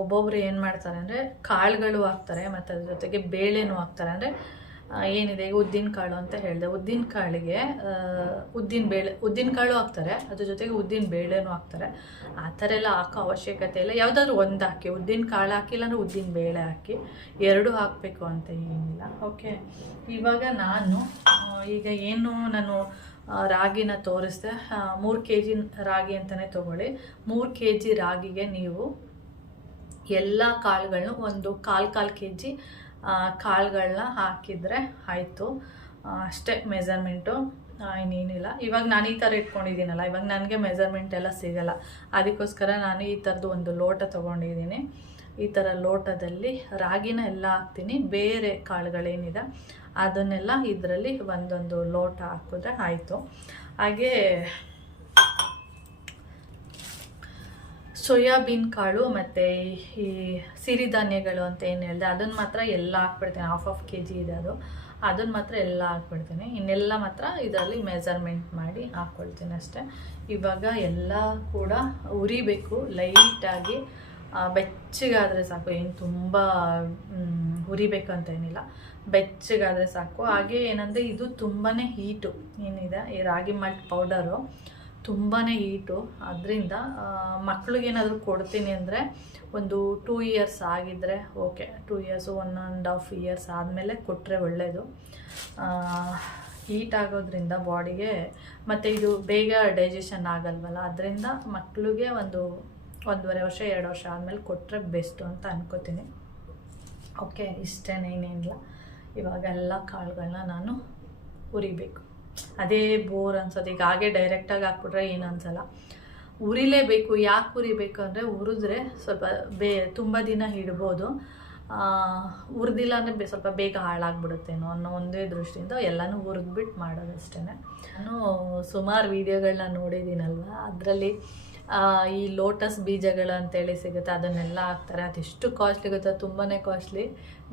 ಒಬ್ಬೊಬ್ರು ಏನು ಮಾಡ್ತಾರೆ ಅಂದರೆ ಕಾಳುಗಳು ಹಾಕ್ತಾರೆ, ಮತ್ತು ಅದ್ರ ಜೊತೆಗೆ ಬೇಳೆನೂ ಹಾಕ್ತಾರೆ. ಅಂದರೆ ಏನಿದೆ ಈಗ ಉದ್ದಿನ ಕಾಳು ಅಂತ ಹೇಳಿದೆ, ಉದ್ದಿನ ಕಾಳಿಗೆ ಉದ್ದಿನ ಕಾಳು ಹಾಕ್ತಾರೆ, ಅದ್ರ ಜೊತೆಗೆ ಉದ್ದಿನ ಬೇಳೆನೂ ಹಾಕ್ತಾರೆ. ಆ ಥರ ಎಲ್ಲ ಹಾಕೋ ಅವಶ್ಯಕತೆ ಇಲ್ಲ, ಯಾವುದಾದ್ರೂ ಒಂದು ಹಾಕಿ. ಉದ್ದಿನ ಕಾಳು ಹಾಕಿಲ್ಲ ಅಂದರೆ ಉದ್ದಿನ ಬೇಳೆ ಹಾಕಿ, 2 ಹಾಕಬೇಕು ಅಂತ ಏನಿಲ್ಲ. ಓಕೆ, ಇವಾಗ ಈಗ ನಾನು ರಾಗಿನ ತೋರಿಸ್ದೆ. 3 kg ರಾಗಿ ಅಂತಲೇ ತೊಗೊಳ್ಳಿ. 3 kg ರಾಗಿಗೆ ನೀವು ಎಲ್ಲ ಕಾಳುಗಳನ್ನೂ ಒಂದು 1/4 kg ಕಾಳುಗಳನ್ನ ಹಾಕಿದರೆ ಆಯಿತು ಅಷ್ಟೇ. ಮೆಜರ್ಮೆಂಟು ಇನ್ನೇನಿಲ್ಲ. ಇವಾಗ ನಾನು ಈ ಥರ ಇಟ್ಕೊಂಡಿದ್ದೀನಲ್ಲ, ಇವಾಗ ನನಗೆ ಮೆಜರ್ಮೆಂಟ್ ಎಲ್ಲ ಸಿಗೋಲ್ಲ, ಅದಕ್ಕೋಸ್ಕರ ನಾನು ಈ ಥರದ್ದು ಒಂದು ಲೋಟ ತೊಗೊಂಡಿದ್ದೀನಿ. ಈ ಥರ ಲೋಟದಲ್ಲಿ ರಾಗಿನ ಎಲ್ಲ ಹಾಕ್ತೀನಿ, ಬೇರೆ ಕಾಳುಗಳೇನಿದೆ ಅದನ್ನೆಲ್ಲ ಇದರಲ್ಲಿ ಒಂದೊಂದು ಲೋಟ ಹಾಕಿದ್ರೆ ಆಯಿತು. ಹಾಗೆ ಸೋಯಾಬೀನ್ ಕಾಳು ಮತ್ತು ಈ ಸಿರಿಧಾನ್ಯಗಳು ಅಂತ ಏನು ಹೇಳಿದೆ ಅದನ್ನು ಮಾತ್ರ ಎಲ್ಲ ಹಾಕ್ಬಿಡ್ತೀನಿ. 1/2 kg ಇದೆ ಅದನ್ನು ಮಾತ್ರ ಎಲ್ಲ ಹಾಕ್ಬಿಡ್ತೀನಿ. ಇನ್ನೆಲ್ಲ ಮಾತ್ರ ಇದರಲ್ಲಿ ಮೆಜರ್ಮೆಂಟ್ ಮಾಡಿ ಹಾಕ್ಕೊಳ್ತೀನಿ ಅಷ್ಟೇ. ಇವಾಗ ಎಲ್ಲ ಕೂಡ ಉರಿಬೇಕು ಲೈಟಾಗಿ, ಬೆಚ್ಚಗಾದರೆ ಸಾಕು, ಏನು ತುಂಬ ಉರಿಬೇಕು ಅಂತ ಏನಿಲ್ಲ, ಬೆಚ್ಚಗಾದರೆ ಸಾಕು. ಹಾಗೆ ಏನಂದರೆ ಇದು ತುಂಬಾ ಹೀಟು ಏನಿದೆ, ಈ ರಾಗಿ ಮಾಲ್ಟ್ ಪೌಡರು ತುಂಬಾ ಹೀಟು. ಅದರಿಂದ ಮಕ್ಳಿಗೇನಾದರೂ ಕೊಡ್ತೀನಿ ಅಂದರೆ ಒಂದು 2 years ಆಗಿದ್ದರೆ ಓಕೆ, 2 years 1.5 years ಆದಮೇಲೆ ಕೊಟ್ಟರೆ ಒಳ್ಳೆಯದು. ಹೀಟ್ ಆಗೋದ್ರಿಂದ ಬಾಡಿಗೆ, ಮತ್ತು ಇದು ಬೇಗ ಡೈಜೆಷನ್ ಆಗಲ್ವಲ್ಲ, ಅದರಿಂದ ಮಕ್ಕಳಿಗೆ 1.5 ವರ್ಷ 2 ವರ್ಷ ಆದಮೇಲೆ ಕೊಟ್ಟರೆ ಬೆಸ್ಟು ಅಂತ ಅನ್ಕೋತೀನಿ. ಓಕೆ, ಇಷ್ಟೇ, ಇನ್ನೇನಿಲ್ಲ. ಇವಾಗ ಎಲ್ಲ ಕಾಳುಗಳನ್ನ ನಾನು ಹುರಿಬೇಕು. ಅದೇ ಬೋರ್ ಅನ್ಸೋದು. ಈಗ ಹಾಗೆ ಡೈರೆಕ್ಟಾಗಿ ಹಾಕ್ಬಿಟ್ರೆ ಏನು ಅನ್ಸಲ್ಲ, ಉರಿಲೇಬೇಕು. ಯಾಕೆ ಉರಿಬೇಕು ಅಂದರೆ ಹುರಿದ್ರೆ ಸ್ವಲ್ಪ ತುಂಬ ದಿನ ಇಡ್ಬೋದು, ಹುರಿದಿಲ್ಲ ಅಂದರೆ ಸ್ವಲ್ಪ ಬೇಗ ಹಾಳಾಗ್ಬಿಡುತ್ತೇನೋ ಅನ್ನೋ ಒಂದೇ ದೃಷ್ಟಿಯಿಂದ ಎಲ್ಲನೂ ಹುರಿದ್ಬಿಟ್ಟು ಮಾಡೋದಷ್ಟೇ. ನಾನು ಸುಮಾರು ವೀಡಿಯೋಗಳನ್ನ ನೋಡಿದ್ದೀನಲ್ವ, ಅದರಲ್ಲಿ ಈ ಲೋಟಸ್ ಬೀಜಗಳು ಅಂತೇಳಿ ಸಿಗುತ್ತೆ, ಅದನ್ನೆಲ್ಲ ಹಾಕ್ತಾರೆ. ಅದೆಷ್ಟು ಕಾಸ್ಟ್ಲಿ ಗೊತ್ತಾ, ತುಂಬಾ ಕಾಸ್ಟ್ಲಿ.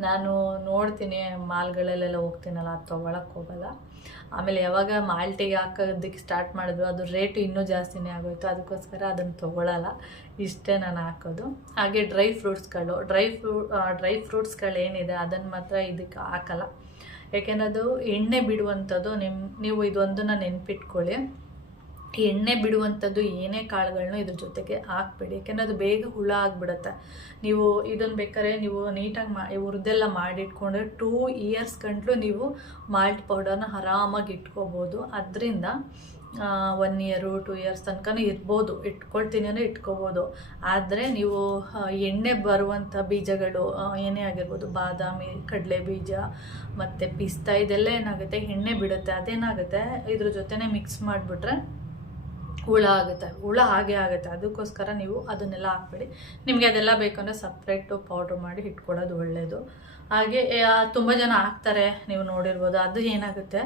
ನಾನು ನೋಡ್ತೀನಿ ಮಾಲ್ಗಳಲ್ಲೆಲ್ಲ ಹೋಗ್ತೀನಲ್ಲ, ಅದು ತೊಗೊಳಕ್ಕೆ ಹೋಗಲ್ಲ. ಆಮೇಲೆ ಯಾವಾಗ ಮಾಲ್ಟಿಗೆ ಹಾಕೋದಕ್ಕೆ ಸ್ಟಾರ್ಟ್ ಮಾಡಿದ್ರು ಅದು ರೇಟು ಇನ್ನೂ ಜಾಸ್ತಿನೇ ಆಗೋಯ್ತು, ಅದಕ್ಕೋಸ್ಕರ ಅದನ್ನು ತೊಗೊಳ್ಳಲ್ಲ. ಇಷ್ಟೇ ನಾನು ಹಾಕೋದು. ಹಾಗೆ ಡ್ರೈ ಫ್ರೂಟ್ಸ್ಗಳು ಏನಿದೆ ಅದನ್ನು ಮಾತ್ರ ಇದಕ್ಕೆ ಹಾಕಲ್ಲ, ಯಾಕೆಂದರೆ ಅದು ಎಣ್ಣೆ ಬಿಡುವಂಥದ್ದು. ನೀವು ಇದೊಂದನ್ನು ನೆನ್ಪಿಟ್ಕೊಳ್ಳಿ, ಎಣ್ಣೆ ಬಿಡುವಂಥದ್ದು ಏನೇ ಕಾಳುಗಳನ್ನೂ ಇದ್ರ ಜೊತೆಗೆ ಹಾಕ್ಬೇಡಿ, ಯಾಕೆಂದರೆ ಅದು ಬೇಗ ಹುಳ ಆಗಿಬಿಡುತ್ತೆ. ನೀವು ಇದನ್ನು ಬೇಕಾದ್ರೆ ನೀವು ನೀಟಾಗಿ ಹುರಿದೆಲ್ಲ ಮಾಡಿಟ್ಕೊಂಡ್ರೆ 2 ಇಯರ್ಸ್ ಗಂಟಲು ನೀವು ಮಾಲ್ಟ್ ಪೌಡರ್ನ ಆರಾಮಾಗಿ ಇಟ್ಕೋಬೋದು. ಅದರಿಂದ 1 ಇಯರು 2 ಇಯರ್ಸ್ ತನಕ ಇರ್ಬೋದು, ಇಟ್ಕೊಳ್ತೀನಿ ಅಂದರೆ ಇಟ್ಕೋಬೋದು. ಆದರೆ ನೀವು ಎಣ್ಣೆ ಬರುವಂಥ ಬೀಜಗಳು ಏನೇ ಆಗಿರ್ಬೋದು, ಬಾದಾಮಿ, ಕಡಲೆ ಬೀಜ ಮತ್ತು ಪಿಸ್ತಾ, ಇದೆಲ್ಲ ಏನಾಗುತ್ತೆ ಎಣ್ಣೆ ಬಿಡುತ್ತೆ. ಅದೇನಾಗುತ್ತೆ ಇದ್ರ ಜೊತೆನೇ ಮಿಕ್ಸ್ ಮಾಡಿಬಿಟ್ರೆ ಹುಳ ಆಗುತ್ತೆ, ಹುಳ ಹಾಗೆ ಆಗುತ್ತೆ. ಅದಕ್ಕೋಸ್ಕರ ನೀವು ಅದನ್ನೆಲ್ಲ ಹಾಕ್ಬೇಡಿ. ನಿಮಗೆ ಅದೆಲ್ಲ ಬೇಕಂದರೆ ಸಪ್ರೇಟು ಪೌಡ್ರ್ ಮಾಡಿ ಇಟ್ಕೊಳ್ಳೋದು ಒಳ್ಳೆಯದು. ಹಾಗೆ ತುಂಬ ಜನ ಹಾಕ್ತಾರೆ, ನೀವು ನೋಡಿರ್ಬೋದು. ಅದು ಏನಾಗುತ್ತೆ,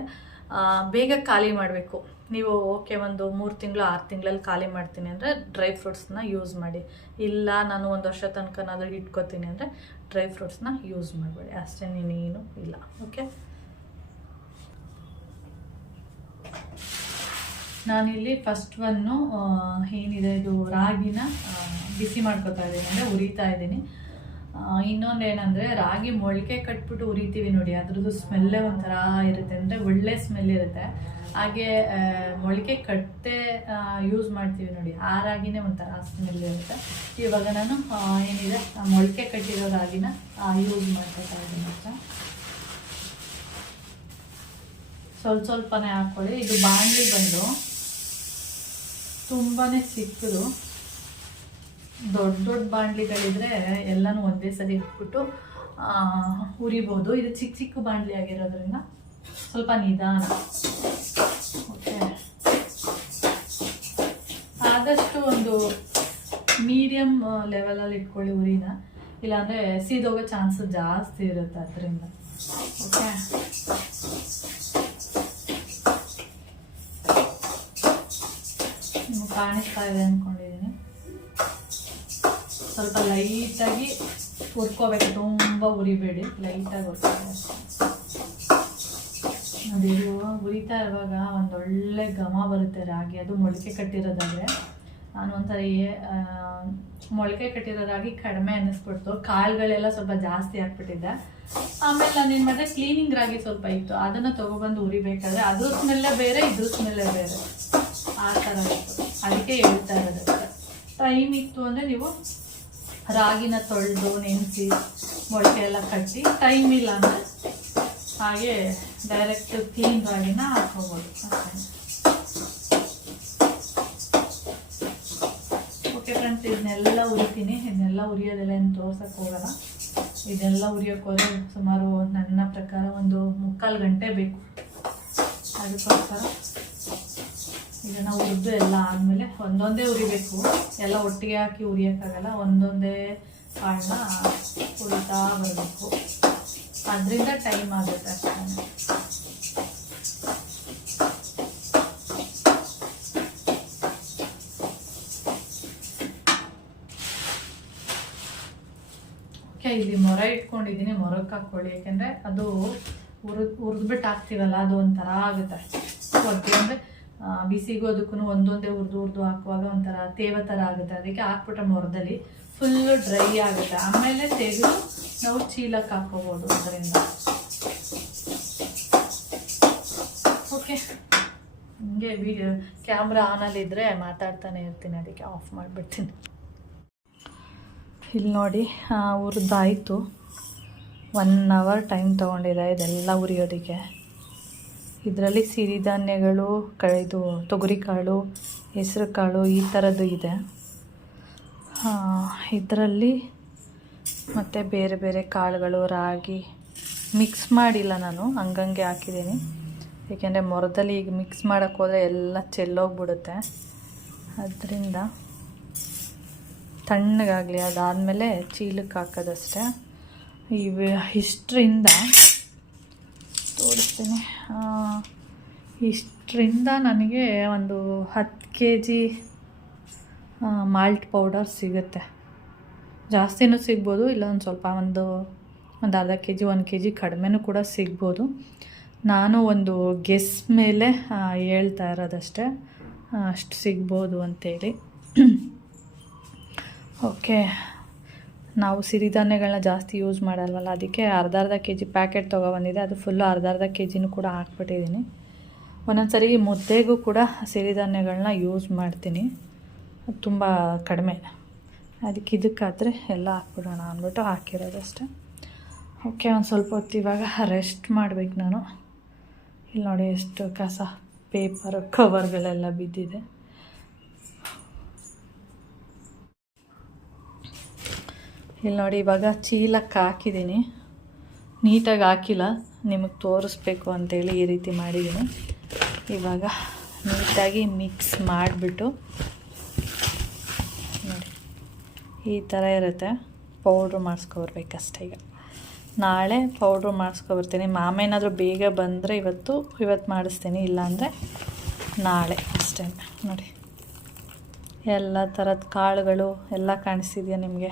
ಬೇಗ ಖಾಲಿ ಮಾಡಬೇಕು ನೀವು. ಓಕೆ, ಒಂದು 3 ತಿಂಗಳು 6 ತಿಂಗಳಲ್ಲಿ ಖಾಲಿ ಮಾಡ್ತೀನಿ ಅಂದರೆ ಡ್ರೈ ಫ್ರೂಟ್ಸ್ನ ಯೂಸ್ ಮಾಡಿ. ಇಲ್ಲ ನಾನು 1 ವರ್ಷ ತನಕನಾದರೂ ಇಟ್ಕೋತೀನಿ ಅಂದರೆ ಡ್ರೈ ಫ್ರೂಟ್ಸ್ನ ಯೂಸ್ ಮಾಡಬೇಡಿ, ಅಷ್ಟೇ, ನೀನೇನು ಇಲ್ಲ. ಓಕೆ, ನಾನಿಲ್ಲಿ ಫಸ್ಟ್ ಏನಿದೆ ಇದು ರಾಗಿನ ಬಿಸಿ ಮಾಡ್ಕೊತಾ ಇದ್ದೀನಿ, ಅಂದರೆ ಹುರಿತಾ ಇದ್ದೀನಿ. ಇನ್ನೊಂದು ಏನಂದರೆ ರಾಗಿ ಮೊಳಕೆ ಕಟ್ಬಿಟ್ಟು ಹುರಿತೀವಿ ನೋಡಿ, ಅದ್ರದ್ದು ಸ್ಮೆಲ್ಲೇ ಒಂಥರ ಇರುತ್ತೆ, ಅಂದರೆ ಒಳ್ಳೆ ಸ್ಮೆಲ್ ಇರುತ್ತೆ. ಹಾಗೆ ಮೊಳಕೆ ಕಟ್ಟೆ ಯೂಸ್ ಮಾಡ್ತೀವಿ ನೋಡಿ, ಆ ರಾಗಿನೇ ಒಂಥರ ಸ್ಮೆಲ್ ಇರುತ್ತೆ. ಇವಾಗ ನಾನು ಏನಿದೆ ಮೊಳಕೆ ಕಟ್ಟಿರೋ ರಾಗಿನ ಯೂಸ್ ಮಾಡ್ಕೊತಾ ಇದ್ದೀನಿ ಅಂತ. ಸ್ವಲ್ಪನೇ ಹಾಕ್ಕೊಳ್ಳಿ. ಇದು ಬಾಣಲಿ ಬಂದು ತುಂಬಾ ಚಿಕ್ಕದು, ದೊಡ್ಡ ಬಾಣಲಿಗಳಿದ್ರೆ ಎಲ್ಲನೂ ಒಂದೇ ಸರಿ ಇಟ್ಬಿಟ್ಟು ಹುರಿಬೋದು. ಇದು ಚಿಕ್ಕ ಬಾಣಲಿ ಆಗಿರೋದ್ರಿಂದ ಸ್ವಲ್ಪ ನಿಧಾನ. ಓಕೆ, ಆದಷ್ಟು ಒಂದು ಮೀಡಿಯಮ್ ಲೆವೆಲಲ್ಲಿ ಇಟ್ಕೊಳ್ಳಿ ಉರಿನ, ಇಲ್ಲಾಂದರೆ ಸೀದೋಗೋ ಚಾನ್ಸಸ್ ಜಾಸ್ತಿ ಇರುತ್ತೆ ಅದರಿಂದ. ಓಕೆ, ನಿಮ್ಗೆ ಕಾಣಿಸ್ತಾ ಇದೆ ಅಂದ್ಕೊಂಡಿದ್ದೀನಿ. ಸ್ವಲ್ಪ ಲೈಟಾಗಿ ಹುರ್ಕೋಬೇಕು, ತುಂಬ ಉರಿಬೇಡಿ, ಲೈಟಾಗಿ ಹುರ್ಕೋಬೇಕು. ನೋಡಿ, ಉರಿತಾ ಇರುವಾಗ ಒಂದೊಳ್ಳೆ ಘಮ ಬರುತ್ತೆ ರಾಗಿ, ಅದು ಮೊಳಕೆ ಕಟ್ಟಿರೋದಾದರೆ. ನಾನು ಒಂದ್ಸರಿ ಮೊಳಕೆ ಕಟ್ಟಿರೋ ರಾಗಿ ಕಡಿಮೆ ಅನ್ನಿಸ್ಬಿಡ್ತು, ಕಾಳುಗಳೆಲ್ಲ ಸ್ವಲ್ಪ ಜಾಸ್ತಿ ಹಾಕ್ಬಿಟ್ಟಿದ್ದೆ. ಆಮೇಲೆ ನಾನು ಏನು ಮಾಡಿದೆ, ಕ್ಲೀನಿಂಗ್ ರಾಗಿ ಸ್ವಲ್ಪ ಇತ್ತು, ಅದನ್ನು ತೊಗೊಬಂದು ಉರಿಬೇಕಾದ್ರೆ ಅದ್ರ ಸ್ಮೆಲ್ಲೇ ಬೇರೆ, ಇದ್ರ ಸ್ಮೆಲ್ಲೇ ಬೇರೆ, ಆ ಥರ ಇತ್ತು. ಅದಕ್ಕೆ ಹೇಳ್ತಾ ಇರೋದು. ಟೈಮ್ ಇತ್ತು ಅಂದರೆ ನೀವು ರಾಗಿನ ತೊಳೆದು ನೆನೆಸಿ ಮೊಳಕೆ ಎಲ್ಲ ಕಟ್ಟಿ, ಟೈಮ್ ಇಲ್ಲ ಅಂದರೆ ಹಾಗೆ ಡೈರೆಕ್ಟ್ ಕ್ಲೀನ್ ರಾಗಿನ ಹಾಕೋಬೋದು ಅಷ್ಟೇ. ಓಕೆ ಫ್ರೆಂಡ್ಸ್, ಇದನ್ನೆಲ್ಲ ಉರಿತೀನಿ. ಇದನ್ನೆಲ್ಲ ಉರಿಯೋದೆಲ್ಲ ಏನು ತೋರ್ಸಕ್ಕೆ ಹೋಗಲ್ಲ. ಇದೆಲ್ಲ ಉರಿಯೋಕ್ಕೋದ್ರೆ ಸುಮಾರು ನನ್ನ ಪ್ರಕಾರ 1.25 ಗಂಟೆ ಬೇಕು. ಅದಕ್ಕೋಸ್ಕರ ಇದನ್ನು ಹುರಿದು ಎಲ್ಲ ಆದಮೇಲೆ ಒಂದೊಂದೇ ಉರಿಬೇಕು, ಎಲ್ಲ ಒಟ್ಟಿಗೆ ಹಾಕಿ ಉರಿಯೋಕ್ಕಾಗಲ್ಲ. ಒಂದೊಂದೇ ಕಾಳನ್ನ ಹುರಿತಾ ಬರಬೇಕು, ಅದರಿಂದ ಟೈಮ್ ಆಗುತ್ತೆ ಅಷ್ಟೇ. ಓಕೆ, ಇಲ್ಲಿ ಮೊರ ಇಟ್ಕೊಂಡಿದ್ದೀನಿ, ಮೊರಕ್ಕೆ ಹಾಕ್ಕೊಳ್ಳಿ. ಯಾಕೆಂದರೆ ಅದು ಹುರಿದ್ಬಿಟ್ಟು ಹಾಕ್ತೀವಲ್ಲ, ಅದು ಒಂಥರ ಆಗುತ್ತೆ ಹೊರಗೆ. ಅಂದರೆ ಬಿಸಿಗೂ ಅದಕ್ಕೂ ಒಂದೊಂದೇ ಹುರಿದು ಹಾಕುವಾಗ ಒಂಥರ ತೇವ ಥರ ಆಗುತ್ತೆ. ಅದಕ್ಕೆ ಹಾಕ್ಬಿಟ್ರೆ ಮೊರದಲ್ಲಿ ಫುಲ್ಲು ಡ್ರೈ ಆಗುತ್ತೆ. ಆಮೇಲೆ ತೆಗೆದು ನಾವು ಚೀಲಕ್ಕೆ ಹಾಕೋಬೋದು ಅದರಿಂದ. ಓಕೆ, ಹಿಂಗೆ ಕ್ಯಾಮ್ರಾ ಆನಲ್ಲಿದ್ದರೆ ಮಾತಾಡ್ತಾನೆ ಇರ್ತೀನಿ, ಅದಕ್ಕೆ ಆಫ್ ಮಾಡಿಬಿಡ್ತೀನಿ. ಇಲ್ಲಿ ನೋಡಿ, ಹುರಿದಾಯಿತು. 1 ಅವರ್ ಟೈಮ್ ತೊಗೊಂಡಿದೆ ಇದೆಲ್ಲ ಉರಿಯೋದಕ್ಕೆ. ಇದರಲ್ಲಿ ಸಿರಿಧಾನ್ಯಗಳು ಇದು ತೊಗರಿಕಾಳು, ಹೆಸರು ಕಾಳು ಈ ಥರದ್ದು ಇದೆ. ಇದರಲ್ಲಿ ಮತ್ತು ಬೇರೆ ಬೇರೆ ಕಾಳುಗಳು, ರಾಗಿ ಮಿಕ್ಸ್ ಮಾಡಿಲ್ಲ, ನಾನು ಹಂಗಂಗೆ ಹಾಕಿದ್ದೀನಿ. ಏಕೆಂದರೆ ಮೊರದಲ್ಲಿ ಈಗ ಮಿಕ್ಸ್ ಮಾಡೋಕ್ಕೆ ಹೋದರೆ ಎಲ್ಲ ಚೆಲ್ಲೋಗ್ಬಿಡುತ್ತೆ. ಅದರಿಂದ ತಣ್ಣಗಾಗಲಿ, ಅದಾದಮೇಲೆ ಚೀಲಕ್ಕೆ ಹಾಕೋದಷ್ಟೇ. ಇಷ್ಟರಿಂದ ತೋರಿಸ್ತೀನಿ. ಇಷ್ಟರಿಂದ ನನಗೆ ಒಂದು 10 kg ಮಾಲ್ಟ್ ಪೌಡರ್ ಸಿಗುತ್ತೆ. ಜಾಸ್ತಿನೂ ಸಿಗ್ಬೋದು, ಇಲ್ಲ ಒಂದು ಸ್ವಲ್ಪ ಒಂದು ಅರ್ಧ kg 1 kg ಕಡಿಮೆನೂ ಕೂಡ ಸಿಗ್ಬೋದು. ನಾನು ಒಂದು ಗೆಸ್ ಮೇಲೆ ಹೇಳ್ತಾ ಇರೋದಷ್ಟೇ, ಅಷ್ಟು ಸಿಗ್ಬೋದು ಅಂತೇಳಿ. ಓಕೆ, ನಾವು ಸಿರಿಧಾನ್ಯಗಳನ್ನ ಜಾಸ್ತಿ ಯೂಸ್ ಮಾಡಲ್ವಲ್ಲ, ಅದಕ್ಕೆ ಅರ್ಧ kg ಪ್ಯಾಕೆಟ್ ತೊಗೊಬಂದಿದೆ. ಅದು ಫುಲ್ಲು ಅರ್ಧ kgನೂ ಕೂಡ ಹಾಕ್ಬಿಟ್ಟಿದ್ದೀನಿ. ಒಂದೊಂದು ಸರಿ ಮುದ್ದೆಗೂ ಕೂಡ ಸಿರಿಧಾನ್ಯಗಳನ್ನ ಯೂಸ್ ಮಾಡ್ತೀನಿ, ಅದು ತುಂಬ ಕಡಿಮೆ. ಅದಕ್ಕೆ ಇದಕ್ಕಾದರೆ ಎಲ್ಲ ಹಾಕ್ಬಿಡೋಣ ಅಂದ್ಬಿಟ್ಟು ಹಾಕಿರೋದಷ್ಟೆ. ಓಕೆ, ಒಂದು ಸ್ವಲ್ಪ ಹೊತ್ತು ಇವಾಗ ರೆಸ್ಟ್ ಮಾಡಬೇಕು ನಾನು. ಇಲ್ಲಿ ನೋಡಿ ಎಷ್ಟು ಕಸ, ಪೇಪರ್ ಕವರ್ಗಳೆಲ್ಲ ಬಿದ್ದಿದೆ. ಇಲ್ಲಿ ನೋಡಿ ಇವಾಗ ಚೀಲಕ್ಕೆ ಹಾಕಿದ್ದೀನಿ. ನೀಟಾಗಿ ಹಾಕಿಲ್ಲ, ನಿಮಗೆ ತೋರಿಸ್ಬೇಕು ಅಂತೇಳಿ ಈ ರೀತಿ ಮಾಡಿದ್ದೀನಿ. ಇವಾಗ ನೀಟಾಗಿ ಮಿಕ್ಸ್ ಮಾಡಿಬಿಟ್ಟು ನೋಡಿ ಈ ಥರ ಇರುತ್ತೆ. ಪೌಡ್ರು ಮಾಡಿಸ್ಕೊಬರ್ಬೇಕಷ್ಟೇ. ಈಗ ನಾಳೆ ಪೌಡ್ರು ಮಾಡಿಸ್ಕೊಬರ್ತೀನಿ. ಮಾಮ ಏನಾದರೂ ಬೇಗ ಬಂದರೆ ಇವತ್ತು ಮಾಡಿಸ್ತೀನಿ, ಇಲ್ಲಾಂದರೆ ನಾಳೆ ಅಷ್ಟೇ. ನೋಡಿ ಎಲ್ಲ ಥರದ ಕಾಳುಗಳು ಎಲ್ಲ ಕಾಣಿಸ್ತಿದೆಯಾ ನಿಮಗೆ?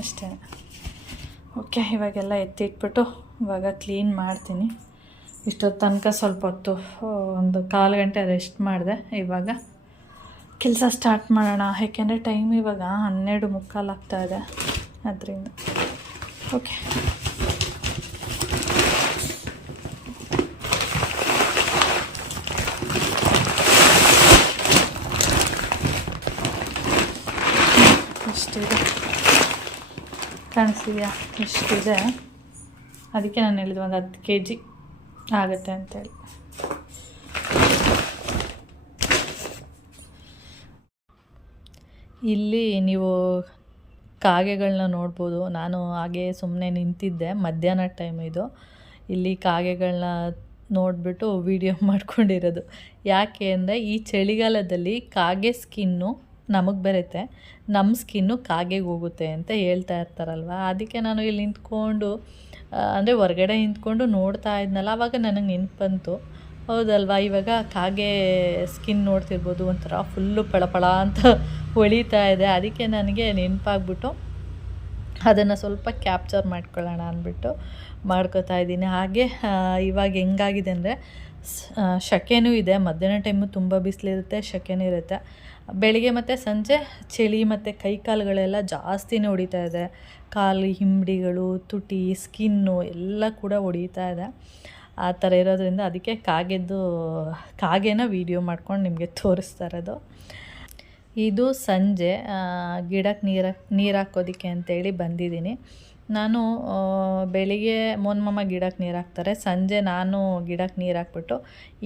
ಅಷ್ಟೇ. ಓಕೆ, ಇವಾಗೆಲ್ಲ ಎತ್ತಿಟ್ಬಿಟ್ಟು ಇವಾಗ ಕ್ಲೀನ್ ಮಾಡ್ತೀನಿ. ಇಷ್ಟೊತ್ತು ತನಕ ಸ್ವಲ್ಪ ಹೊತ್ತು ಒಂದು 1/4 ಗಂಟೆ ರೆಸ್ಟ್ ಮಾಡಿದೆ. ಇವಾಗ ಕೆಲಸ ಸ್ಟಾರ್ಟ್ ಮಾಡೋಣ. ಏಕೆಂದರೆ ಟೈಮ್ ಇವಾಗ 12:45 ಆಗ್ತಾಯಿದೆ, ಅದರಿಂದ. ಓಕೆ, ಇಷ್ಟಿದೆ, ಕಾಣಿಸ್ತಿದೆಯಾ? ಇಷ್ಟಿದೆ. ಅದಕ್ಕೆ ನಾನು ಹೇಳಿದ್ದು ಒಂದು 10 kg ಆಗುತ್ತೆ ಅಂತೇಳಿ. ಇಲ್ಲಿ ನೀವು ಕಾಗೆಗಳನ್ನ ನೋಡ್ಬೋದು. ನಾನು ಹಾಗೆ ಸುಮ್ಮನೆ ನಿಂತಿದ್ದೆ, ಮಧ್ಯಾಹ್ನ ಟೈಮ್ ಇದು. ಇಲ್ಲಿ ಕಾಗೆಗಳನ್ನ ನೋಡಿಬಿಟ್ಟು ವೀಡಿಯೋ ಮಾಡ್ಕೊಂಡಿರೋದು. ಯಾಕೆ ಅಂದರೆ ಈ ಚಳಿಗಾಲದಲ್ಲಿ ಕಾಗೆ ಸ್ಕಿನ್ನು ನಮಗೆ ಬರುತ್ತೆ, ನಮ್ಮ ಸ್ಕಿನ್ನು ಕಾಗೆಗೆ ಹೋಗುತ್ತೆ ಅಂತ ಹೇಳ್ತಾ ಇರ್ತಾರಲ್ವ. ಅದಕ್ಕೆ ನಾನು ಇಲ್ಲಿ ನಿಂತ್ಕೊಂಡು, ಅಂದರೆ ಹೊರಗಡೆ ನಿಂತ್ಕೊಂಡು ನೋಡ್ತಾ ಇದ್ನಲ್ಲ, ಆವಾಗ ನನಗೆ ನೆನಪು ಬಂತು. ಹೌದಲ್ವಾ, ಇವಾಗ ಕಾಗೆ ಸ್ಕಿನ್ ನೋಡ್ತಿರ್ಬೋದು, ಒಂಥರ ಫುಲ್ಲು ಪಳಪಳ ಅಂತ ಹೊಳಿತಾ ಇದೆ. ಅದಕ್ಕೆ ನನಗೆ ನೆನಪಾಗ್ಬಿಟ್ಟು ಅದನ್ನು ಸ್ವಲ್ಪ ಕ್ಯಾಪ್ಚರ್ ಮಾಡ್ಕೊಳ್ಳೋಣ ಅಂದ್ಬಿಟ್ಟು ಮಾಡ್ಕೋತಾ ಇದ್ದೀನಿ. ಹಾಗೆ ಇವಾಗ ಹೆಂಗಾಗಿದೆ ಅಂದರೆ ಸೆಕೆನೂ ಇದೆ. ಮಧ್ಯಾಹ್ನ ಟೈಮು ತುಂಬ ಬಿಸಿಲಿರುತ್ತೆ, ಸೆಕೆನೂ ಇರುತ್ತೆ. ಬೆಳಿಗ್ಗೆ ಮತ್ತು ಸಂಜೆ ಚಳಿ ಮತ್ತು ಕೈಕಾಲುಗಳೆಲ್ಲ ಜಾಸ್ತಿನೇ ಹೊಡಿತಾ ಇದೆ. ಕಾಲು ಹಿಂಬಡಿಗಳು, ತುಟಿ, ಸ್ಕಿನ್ನು ಎಲ್ಲ ಕೂಡ ಹೊಡಿತಾ ಇದೆ. ಆ ಥರ ಇರೋದ್ರಿಂದ ಅದಕ್ಕೆ ಕಾಗೆನ ವೀಡಿಯೋ ಮಾಡ್ಕೊಂಡು ನಿಮಗೆ ತೋರಿಸ್ತಾ ಇರೋದು. ಇದು ಸಂಜೆ ಗಿಡಕ್ಕೆ ನೀರು ಹಾಕೋದಕ್ಕೆ ಅಂತೇಳಿ ಬಂದಿದ್ದೀನಿ. ನಾನು ಬೆಳಿಗ್ಗೆ ಮೋನ್ಮಮ್ಮ ಗಿಡಕ್ಕೆ ನೀರು ಹಾಕ್ತಾರೆ, ಸಂಜೆ ನಾನು ಗಿಡಕ್ಕೆ ನೀರು ಹಾಕ್ಬಿಟ್ಟು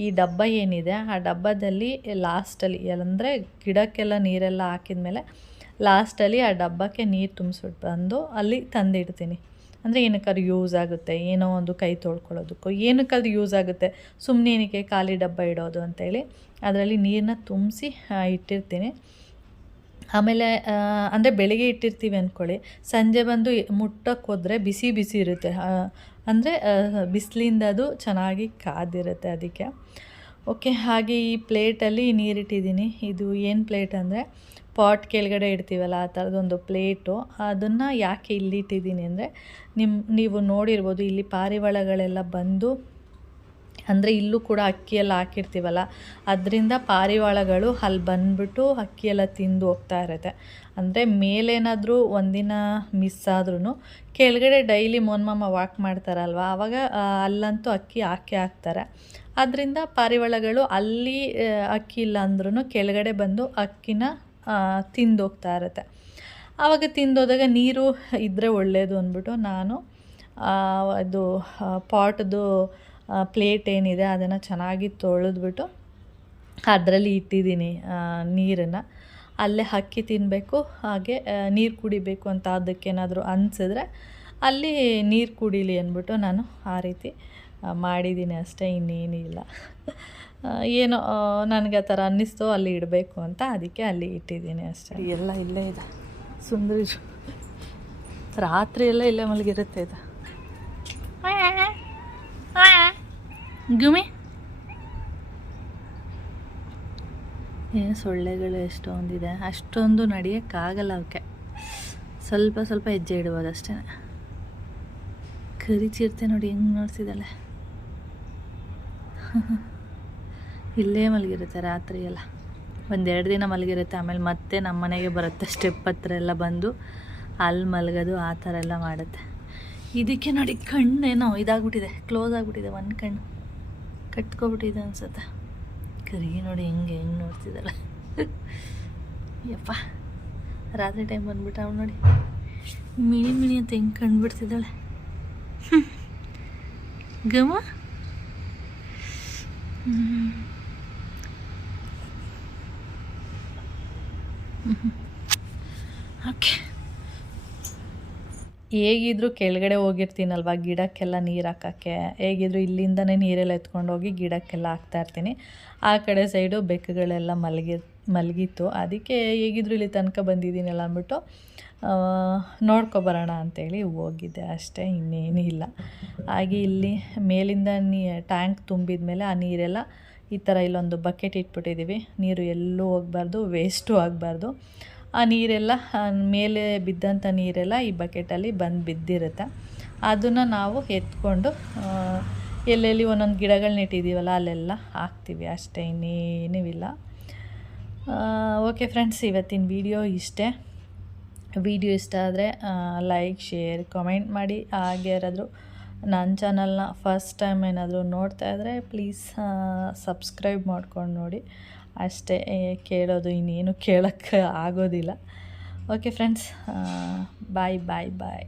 ಈ ಡಬ್ಬ ಏನಿದೆ ಆ ಡಬ್ಬದಲ್ಲಿ ಲಾಸ್ಟಲ್ಲಿ, ಅಂದರೆ ಗಿಡಕ್ಕೆಲ್ಲ ನೀರೆಲ್ಲ ಹಾಕಿದ್ಮೇಲೆ ಲಾಸ್ಟಲ್ಲಿ ಆ ಡಬ್ಬಕ್ಕೆ ನೀರು ತುಂಬಿಸ್ಬಿಟ್ಟು ಬಂದು ಅಲ್ಲಿ ತಂದಿಡ್ತೀನಿ. ಅಂದರೆ ಏನಕ್ಕಾದ್ರೂ ಯೂಸ್ ಆಗುತ್ತೆ, ಏನೋ ಒಂದು ಕೈ ತೊಳ್ಕೊಳ್ಳೋದಕ್ಕೋ ಏನಕ್ಕಾದ್ರೂ ಯೂಸ್ ಆಗುತ್ತೆ, ಸುಮ್ಮನೆ ಏನಕ್ಕೆ ಖಾಲಿ ಡಬ್ಬ ಇಡೋದು ಅಂತೇಳಿ ಅದರಲ್ಲಿ ನೀರನ್ನ ತುಂಬಿಸಿ ಇಟ್ಟಿರ್ತೀನಿ. ಆಮೇಲೆ ಅಂದರೆ ಬೆಳಿಗ್ಗೆ ಇಟ್ಟಿರ್ತೀವಿ ಅಂದ್ಕೊಳ್ಳಿ, ಸಂಜೆ ಬಂದು ಮುಟ್ಟಕ್ಕೆ ಹೋದರೆ ಬಿಸಿ ಬಿಸಿ ಇರುತ್ತೆ. ಅಂದರೆ ಬಿಸಿಲಿಂದ ಅದು ಚೆನ್ನಾಗಿ ಕಾದಿರುತ್ತೆ ಅದಕ್ಕೆ. ಓಕೆ, ಹಾಗೆ ಈ ಪ್ಲೇಟಲ್ಲಿ ನೀರಿಟ್ಟಿದ್ದೀನಿ. ಇದು ಏನು ಪ್ಲೇಟ್ ಅಂದರೆ ಪಾಟ್ ಕೆಳಗಡೆ ಇಡ್ತೀವಲ್ಲ ಆ ಥರದೊಂದು ಪ್ಲೇಟು. ಅದನ್ನು ಯಾಕೆ ಇಲ್ಲಿಟ್ಟಿದ್ದೀನಿ ಅಂದರೆ ನೀವು ನೋಡಿರ್ಬೋದು, ಇಲ್ಲಿ ಪಾರಿವಾಳಗಳೆಲ್ಲ ಬಂದು, ಅಂದರೆ ಇಲ್ಲೂ ಕೂಡ ಅಕ್ಕಿಯೆಲ್ಲ ಹಾಕಿರ್ತೀವಲ್ಲ, ಅದರಿಂದ ಪಾರಿವಾಳಗಳು ಅಲ್ಲಿ ಬಂದುಬಿಟ್ಟು ಅಕ್ಕಿಯೆಲ್ಲ ತಿಂದು ಹೋಗ್ತಾ ಇರುತ್ತೆ. ಅಂದರೆ ಮೇಲೇನಾದರೂ ಒಂದಿನ ಮಿಸ್ ಆದ್ರೂ ಕೆಳಗಡೆ ಡೈಲಿ ಮೋನ್ಮಮ್ಮ ವಾಕ್ ಮಾಡ್ತಾರಲ್ವ, ಆವಾಗ ಅಲ್ಲಂತೂ ಅಕ್ಕಿ ಹಾಕ್ತಾರೆ. ಅದರಿಂದ ಪಾರಿವಾಳಗಳು ಅಲ್ಲಿ ಅಕ್ಕಿ ಇಲ್ಲ ಅಂದ್ರೂ ಕೆಳಗಡೆ ಬಂದು ಅಕ್ಕಿನ ತಿಂದೋಗ್ತಾ ಇರುತ್ತೆ. ಆವಾಗ ತಿಂದೋದಾಗ ನೀರು ಇದ್ದರೆ ಒಳ್ಳೆಯದು ಅಂದ್ಬಿಟ್ಟು ನಾನು ಅದು ಪಾಟ್ದು ಪ್ಲೇಟ್ ಏನಿದೆ ಅದನ್ನು ಚೆನ್ನಾಗಿ ತೊಳೆದ್ಬಿಟ್ಟು ಅದರಲ್ಲಿ ಇಟ್ಟಿದ್ದೀನಿ ನೀರನ್ನು. ಅಲ್ಲೇ ಹಕ್ಕಿ ತಿನ್ನಬೇಕು, ಹಾಗೆ ನೀರು ಕುಡಿಬೇಕು ಅಂತ ಅದಕ್ಕೇನಾದರೂ ಅನಿಸಿದ್ರೆ ಅಲ್ಲಿ ನೀರು ಕುಡೀಲಿ ಅಂದ್ಬಿಟ್ಟು ನಾನು ಆ ರೀತಿ ಮಾಡಿದ್ದೀನಿ ಅಷ್ಟೇ, ಇನ್ನೇನಿಲ್ಲ. ಏನೋ ನನಗೆ ಆ ಥರ ಅನ್ನಿಸ್ತು ಅಲ್ಲಿ ಇಡಬೇಕು ಅಂತ, ಅದಕ್ಕೆ ಅಲ್ಲಿ ಇಟ್ಟಿದ್ದೀನಿ ಅಷ್ಟೇ. ಎಲ್ಲ ಇಲ್ಲೇ ಇದೆ ಸುಂದರಿ, ರಾತ್ರಿ ಎಲ್ಲ ಇಲ್ಲೇ ಮಲಗಿರುತ್ತೆ ಇದು. ಗುಮಿ ಏನು ಸೊಳ್ಳೆಗಳು ಎಷ್ಟೊಂದಿದೆ, ಅಷ್ಟೊಂದು ನಡೆಯೋಕ್ಕಾಗಲ್ಲ ಅವಕ್ಕೆ, ಸ್ವಲ್ಪ ಸ್ವಲ್ಪ ಹೆಜ್ಜೆ ಇಡ್ಬೋದು ಅಷ್ಟೇ. ಕರಿಚಿರ್ತೆ ನೋಡಿ ಹೆಂಗೆ ನೋಡ್ತಿದ್ದಾಳೆ. ಇಲ್ಲೇ ಮಲಗಿರುತ್ತೆ ರಾತ್ರಿ ಎಲ್ಲ, 1-2 ದಿನ ಮಲಗಿರುತ್ತೆ, ಆಮೇಲೆ ಮತ್ತೆ ನಮ್ಮ ಮನೆಗೆ ಬರುತ್ತೆ, ಸ್ಟೆಪ್ ಹತ್ರ ಎಲ್ಲ ಬಂದು ಅಲ್ಲಿ ಮಲಗೋದು ಆ ಥರ ಎಲ್ಲ ಮಾಡುತ್ತೆ. ಇದಕ್ಕೆ ನೋಡಿ ಕಣ್ಣೇನೋ ಇದಾಗ್ಬಿಟ್ಟಿದೆ, ಕ್ಲೋಸ್ ಆಗಿಬಿಟ್ಟಿದೆ, ಒಂದು ಕಣ್ಣು ಕಟ್ಕೊಬಿಟ್ಟಿದೆ ಅನ್ಸುತ್ತೆ. ಕರಿ ನೋಡಿ ಹೆಂಗೆ ನೋಡ್ತಿದ್ದಾಳೆ. ಯಪ್ಪ, ರಾತ್ರಿ ಟೈಮ್ ಬಂದ್ಬಿಟ್ಟು ಅವಳು ನೋಡಿ ಮಿಣಿ ಅಂತ ಹೆಂಗೆ ಕಂಡುಬಿಡ್ತಿದ್ದಾಳೆ. ಗಮ ಓಕೆ. ಹೇಗಿದ್ರು ಕೆಳಗಡೆ ಹೋಗಿರ್ತೀನಲ್ವ ಗಿಡಕ್ಕೆಲ್ಲ ನೀರು ಹಾಕೋಕ್ಕೆ, ಹೇಗಿದ್ರು ಇಲ್ಲಿಂದನೇ ನೀರೆಲ್ಲ ಎತ್ಕೊಂಡೋಗಿ ಗಿಡಕ್ಕೆಲ್ಲ ಹಾಕ್ತಾಯಿರ್ತೀನಿ. ಆ ಕಡೆ ಸೈಡು ಬೆಕ್ಕುಗಳೆಲ್ಲ ಮಲಗಿತ್ತು, ಅದಕ್ಕೆ ಹೇಗಿದ್ರು ಇಲ್ಲಿ ತನಕ ಬಂದಿದ್ದೀನಲ್ಲ ಅಂದ್ಬಿಟ್ಟು ನೋಡ್ಕೊಬರೋಣ ಅಂಥೇಳಿ ಹೋಗಿದ್ದೆ ಅಷ್ಟೇ, ಇನ್ನೇನೂ ಇಲ್ಲ. ಹಾಗೆ ಇಲ್ಲಿ ಮೇಲಿಂದ ಟ್ಯಾಂಕ್ ತುಂಬಿದ ಮೇಲೆ ಆ ನೀರೆಲ್ಲ ಈ ಥರ ಇಲ್ಲೊಂದು ಬಕೆಟ್ ಇಟ್ಬಿಟ್ಟಿದ್ದೀವಿ, ನೀರು ಎಲ್ಲೂ ಹೋಗಬಾರ್ದು, ವೇಸ್ಟು ಆಗಬಾರ್ದು. ಆ ನೀರೆಲ್ಲ ಮೇಲೆ ಬಿದ್ದಂಥ ನೀರೆಲ್ಲ ಈ ಬಕೆಟಲ್ಲಿ ಬಂದು ಬಿದ್ದಿರುತ್ತೆ, ಅದನ್ನು ನಾವು ಎತ್ಕೊಂಡು ಎಲ್ಲೆಲ್ಲಿ ಒಂದೊಂದು ಗಿಡಗಳನ್ನ ಇಟ್ಟಿದ್ದೀವಲ್ಲ ಅಲ್ಲೆಲ್ಲ ಹಾಕ್ತೀವಿ ಅಷ್ಟೇ, ಇನ್ನೇನೂ ಇಲ್ಲ. ಓಕೆ ಫ್ರೆಂಡ್ಸ್, ಇವತ್ತಿನ ವಿಡಿಯೋ ಇಷ್ಟೇ. ವಿಡಿಯೋ ಇಷ್ಟ ಆದರೆ ಲೈಕ್, ಶೇರ್, ಕಮೆಂಟ್ ಮಾಡಿ. ಹಾಗೆ ಯಾರಾದರೂ ನನ್ನ ಚಾನಲ್ನ ಫಸ್ಟ್ ಟೈಮ್ ಏನಾದರೂ ನೋಡ್ತಾ ಇದ್ದರೆ ಪ್ಲೀಸ್ ಸಬ್ಸ್ಕ್ರೈಬ್ ಮಾಡ್ಕೊಂಡು ನೋಡಿ ಅಷ್ಟೇ. ಕೇಳೋದು ಇನ್ನೇನು ಕೇಳೋಕ್ಕೆ ಆಗೋದಿಲ್ಲ. ಓಕೆ ಫ್ರೆಂಡ್ಸ್, ಬಾಯ್ ಬಾಯ್ ಬಾಯ್.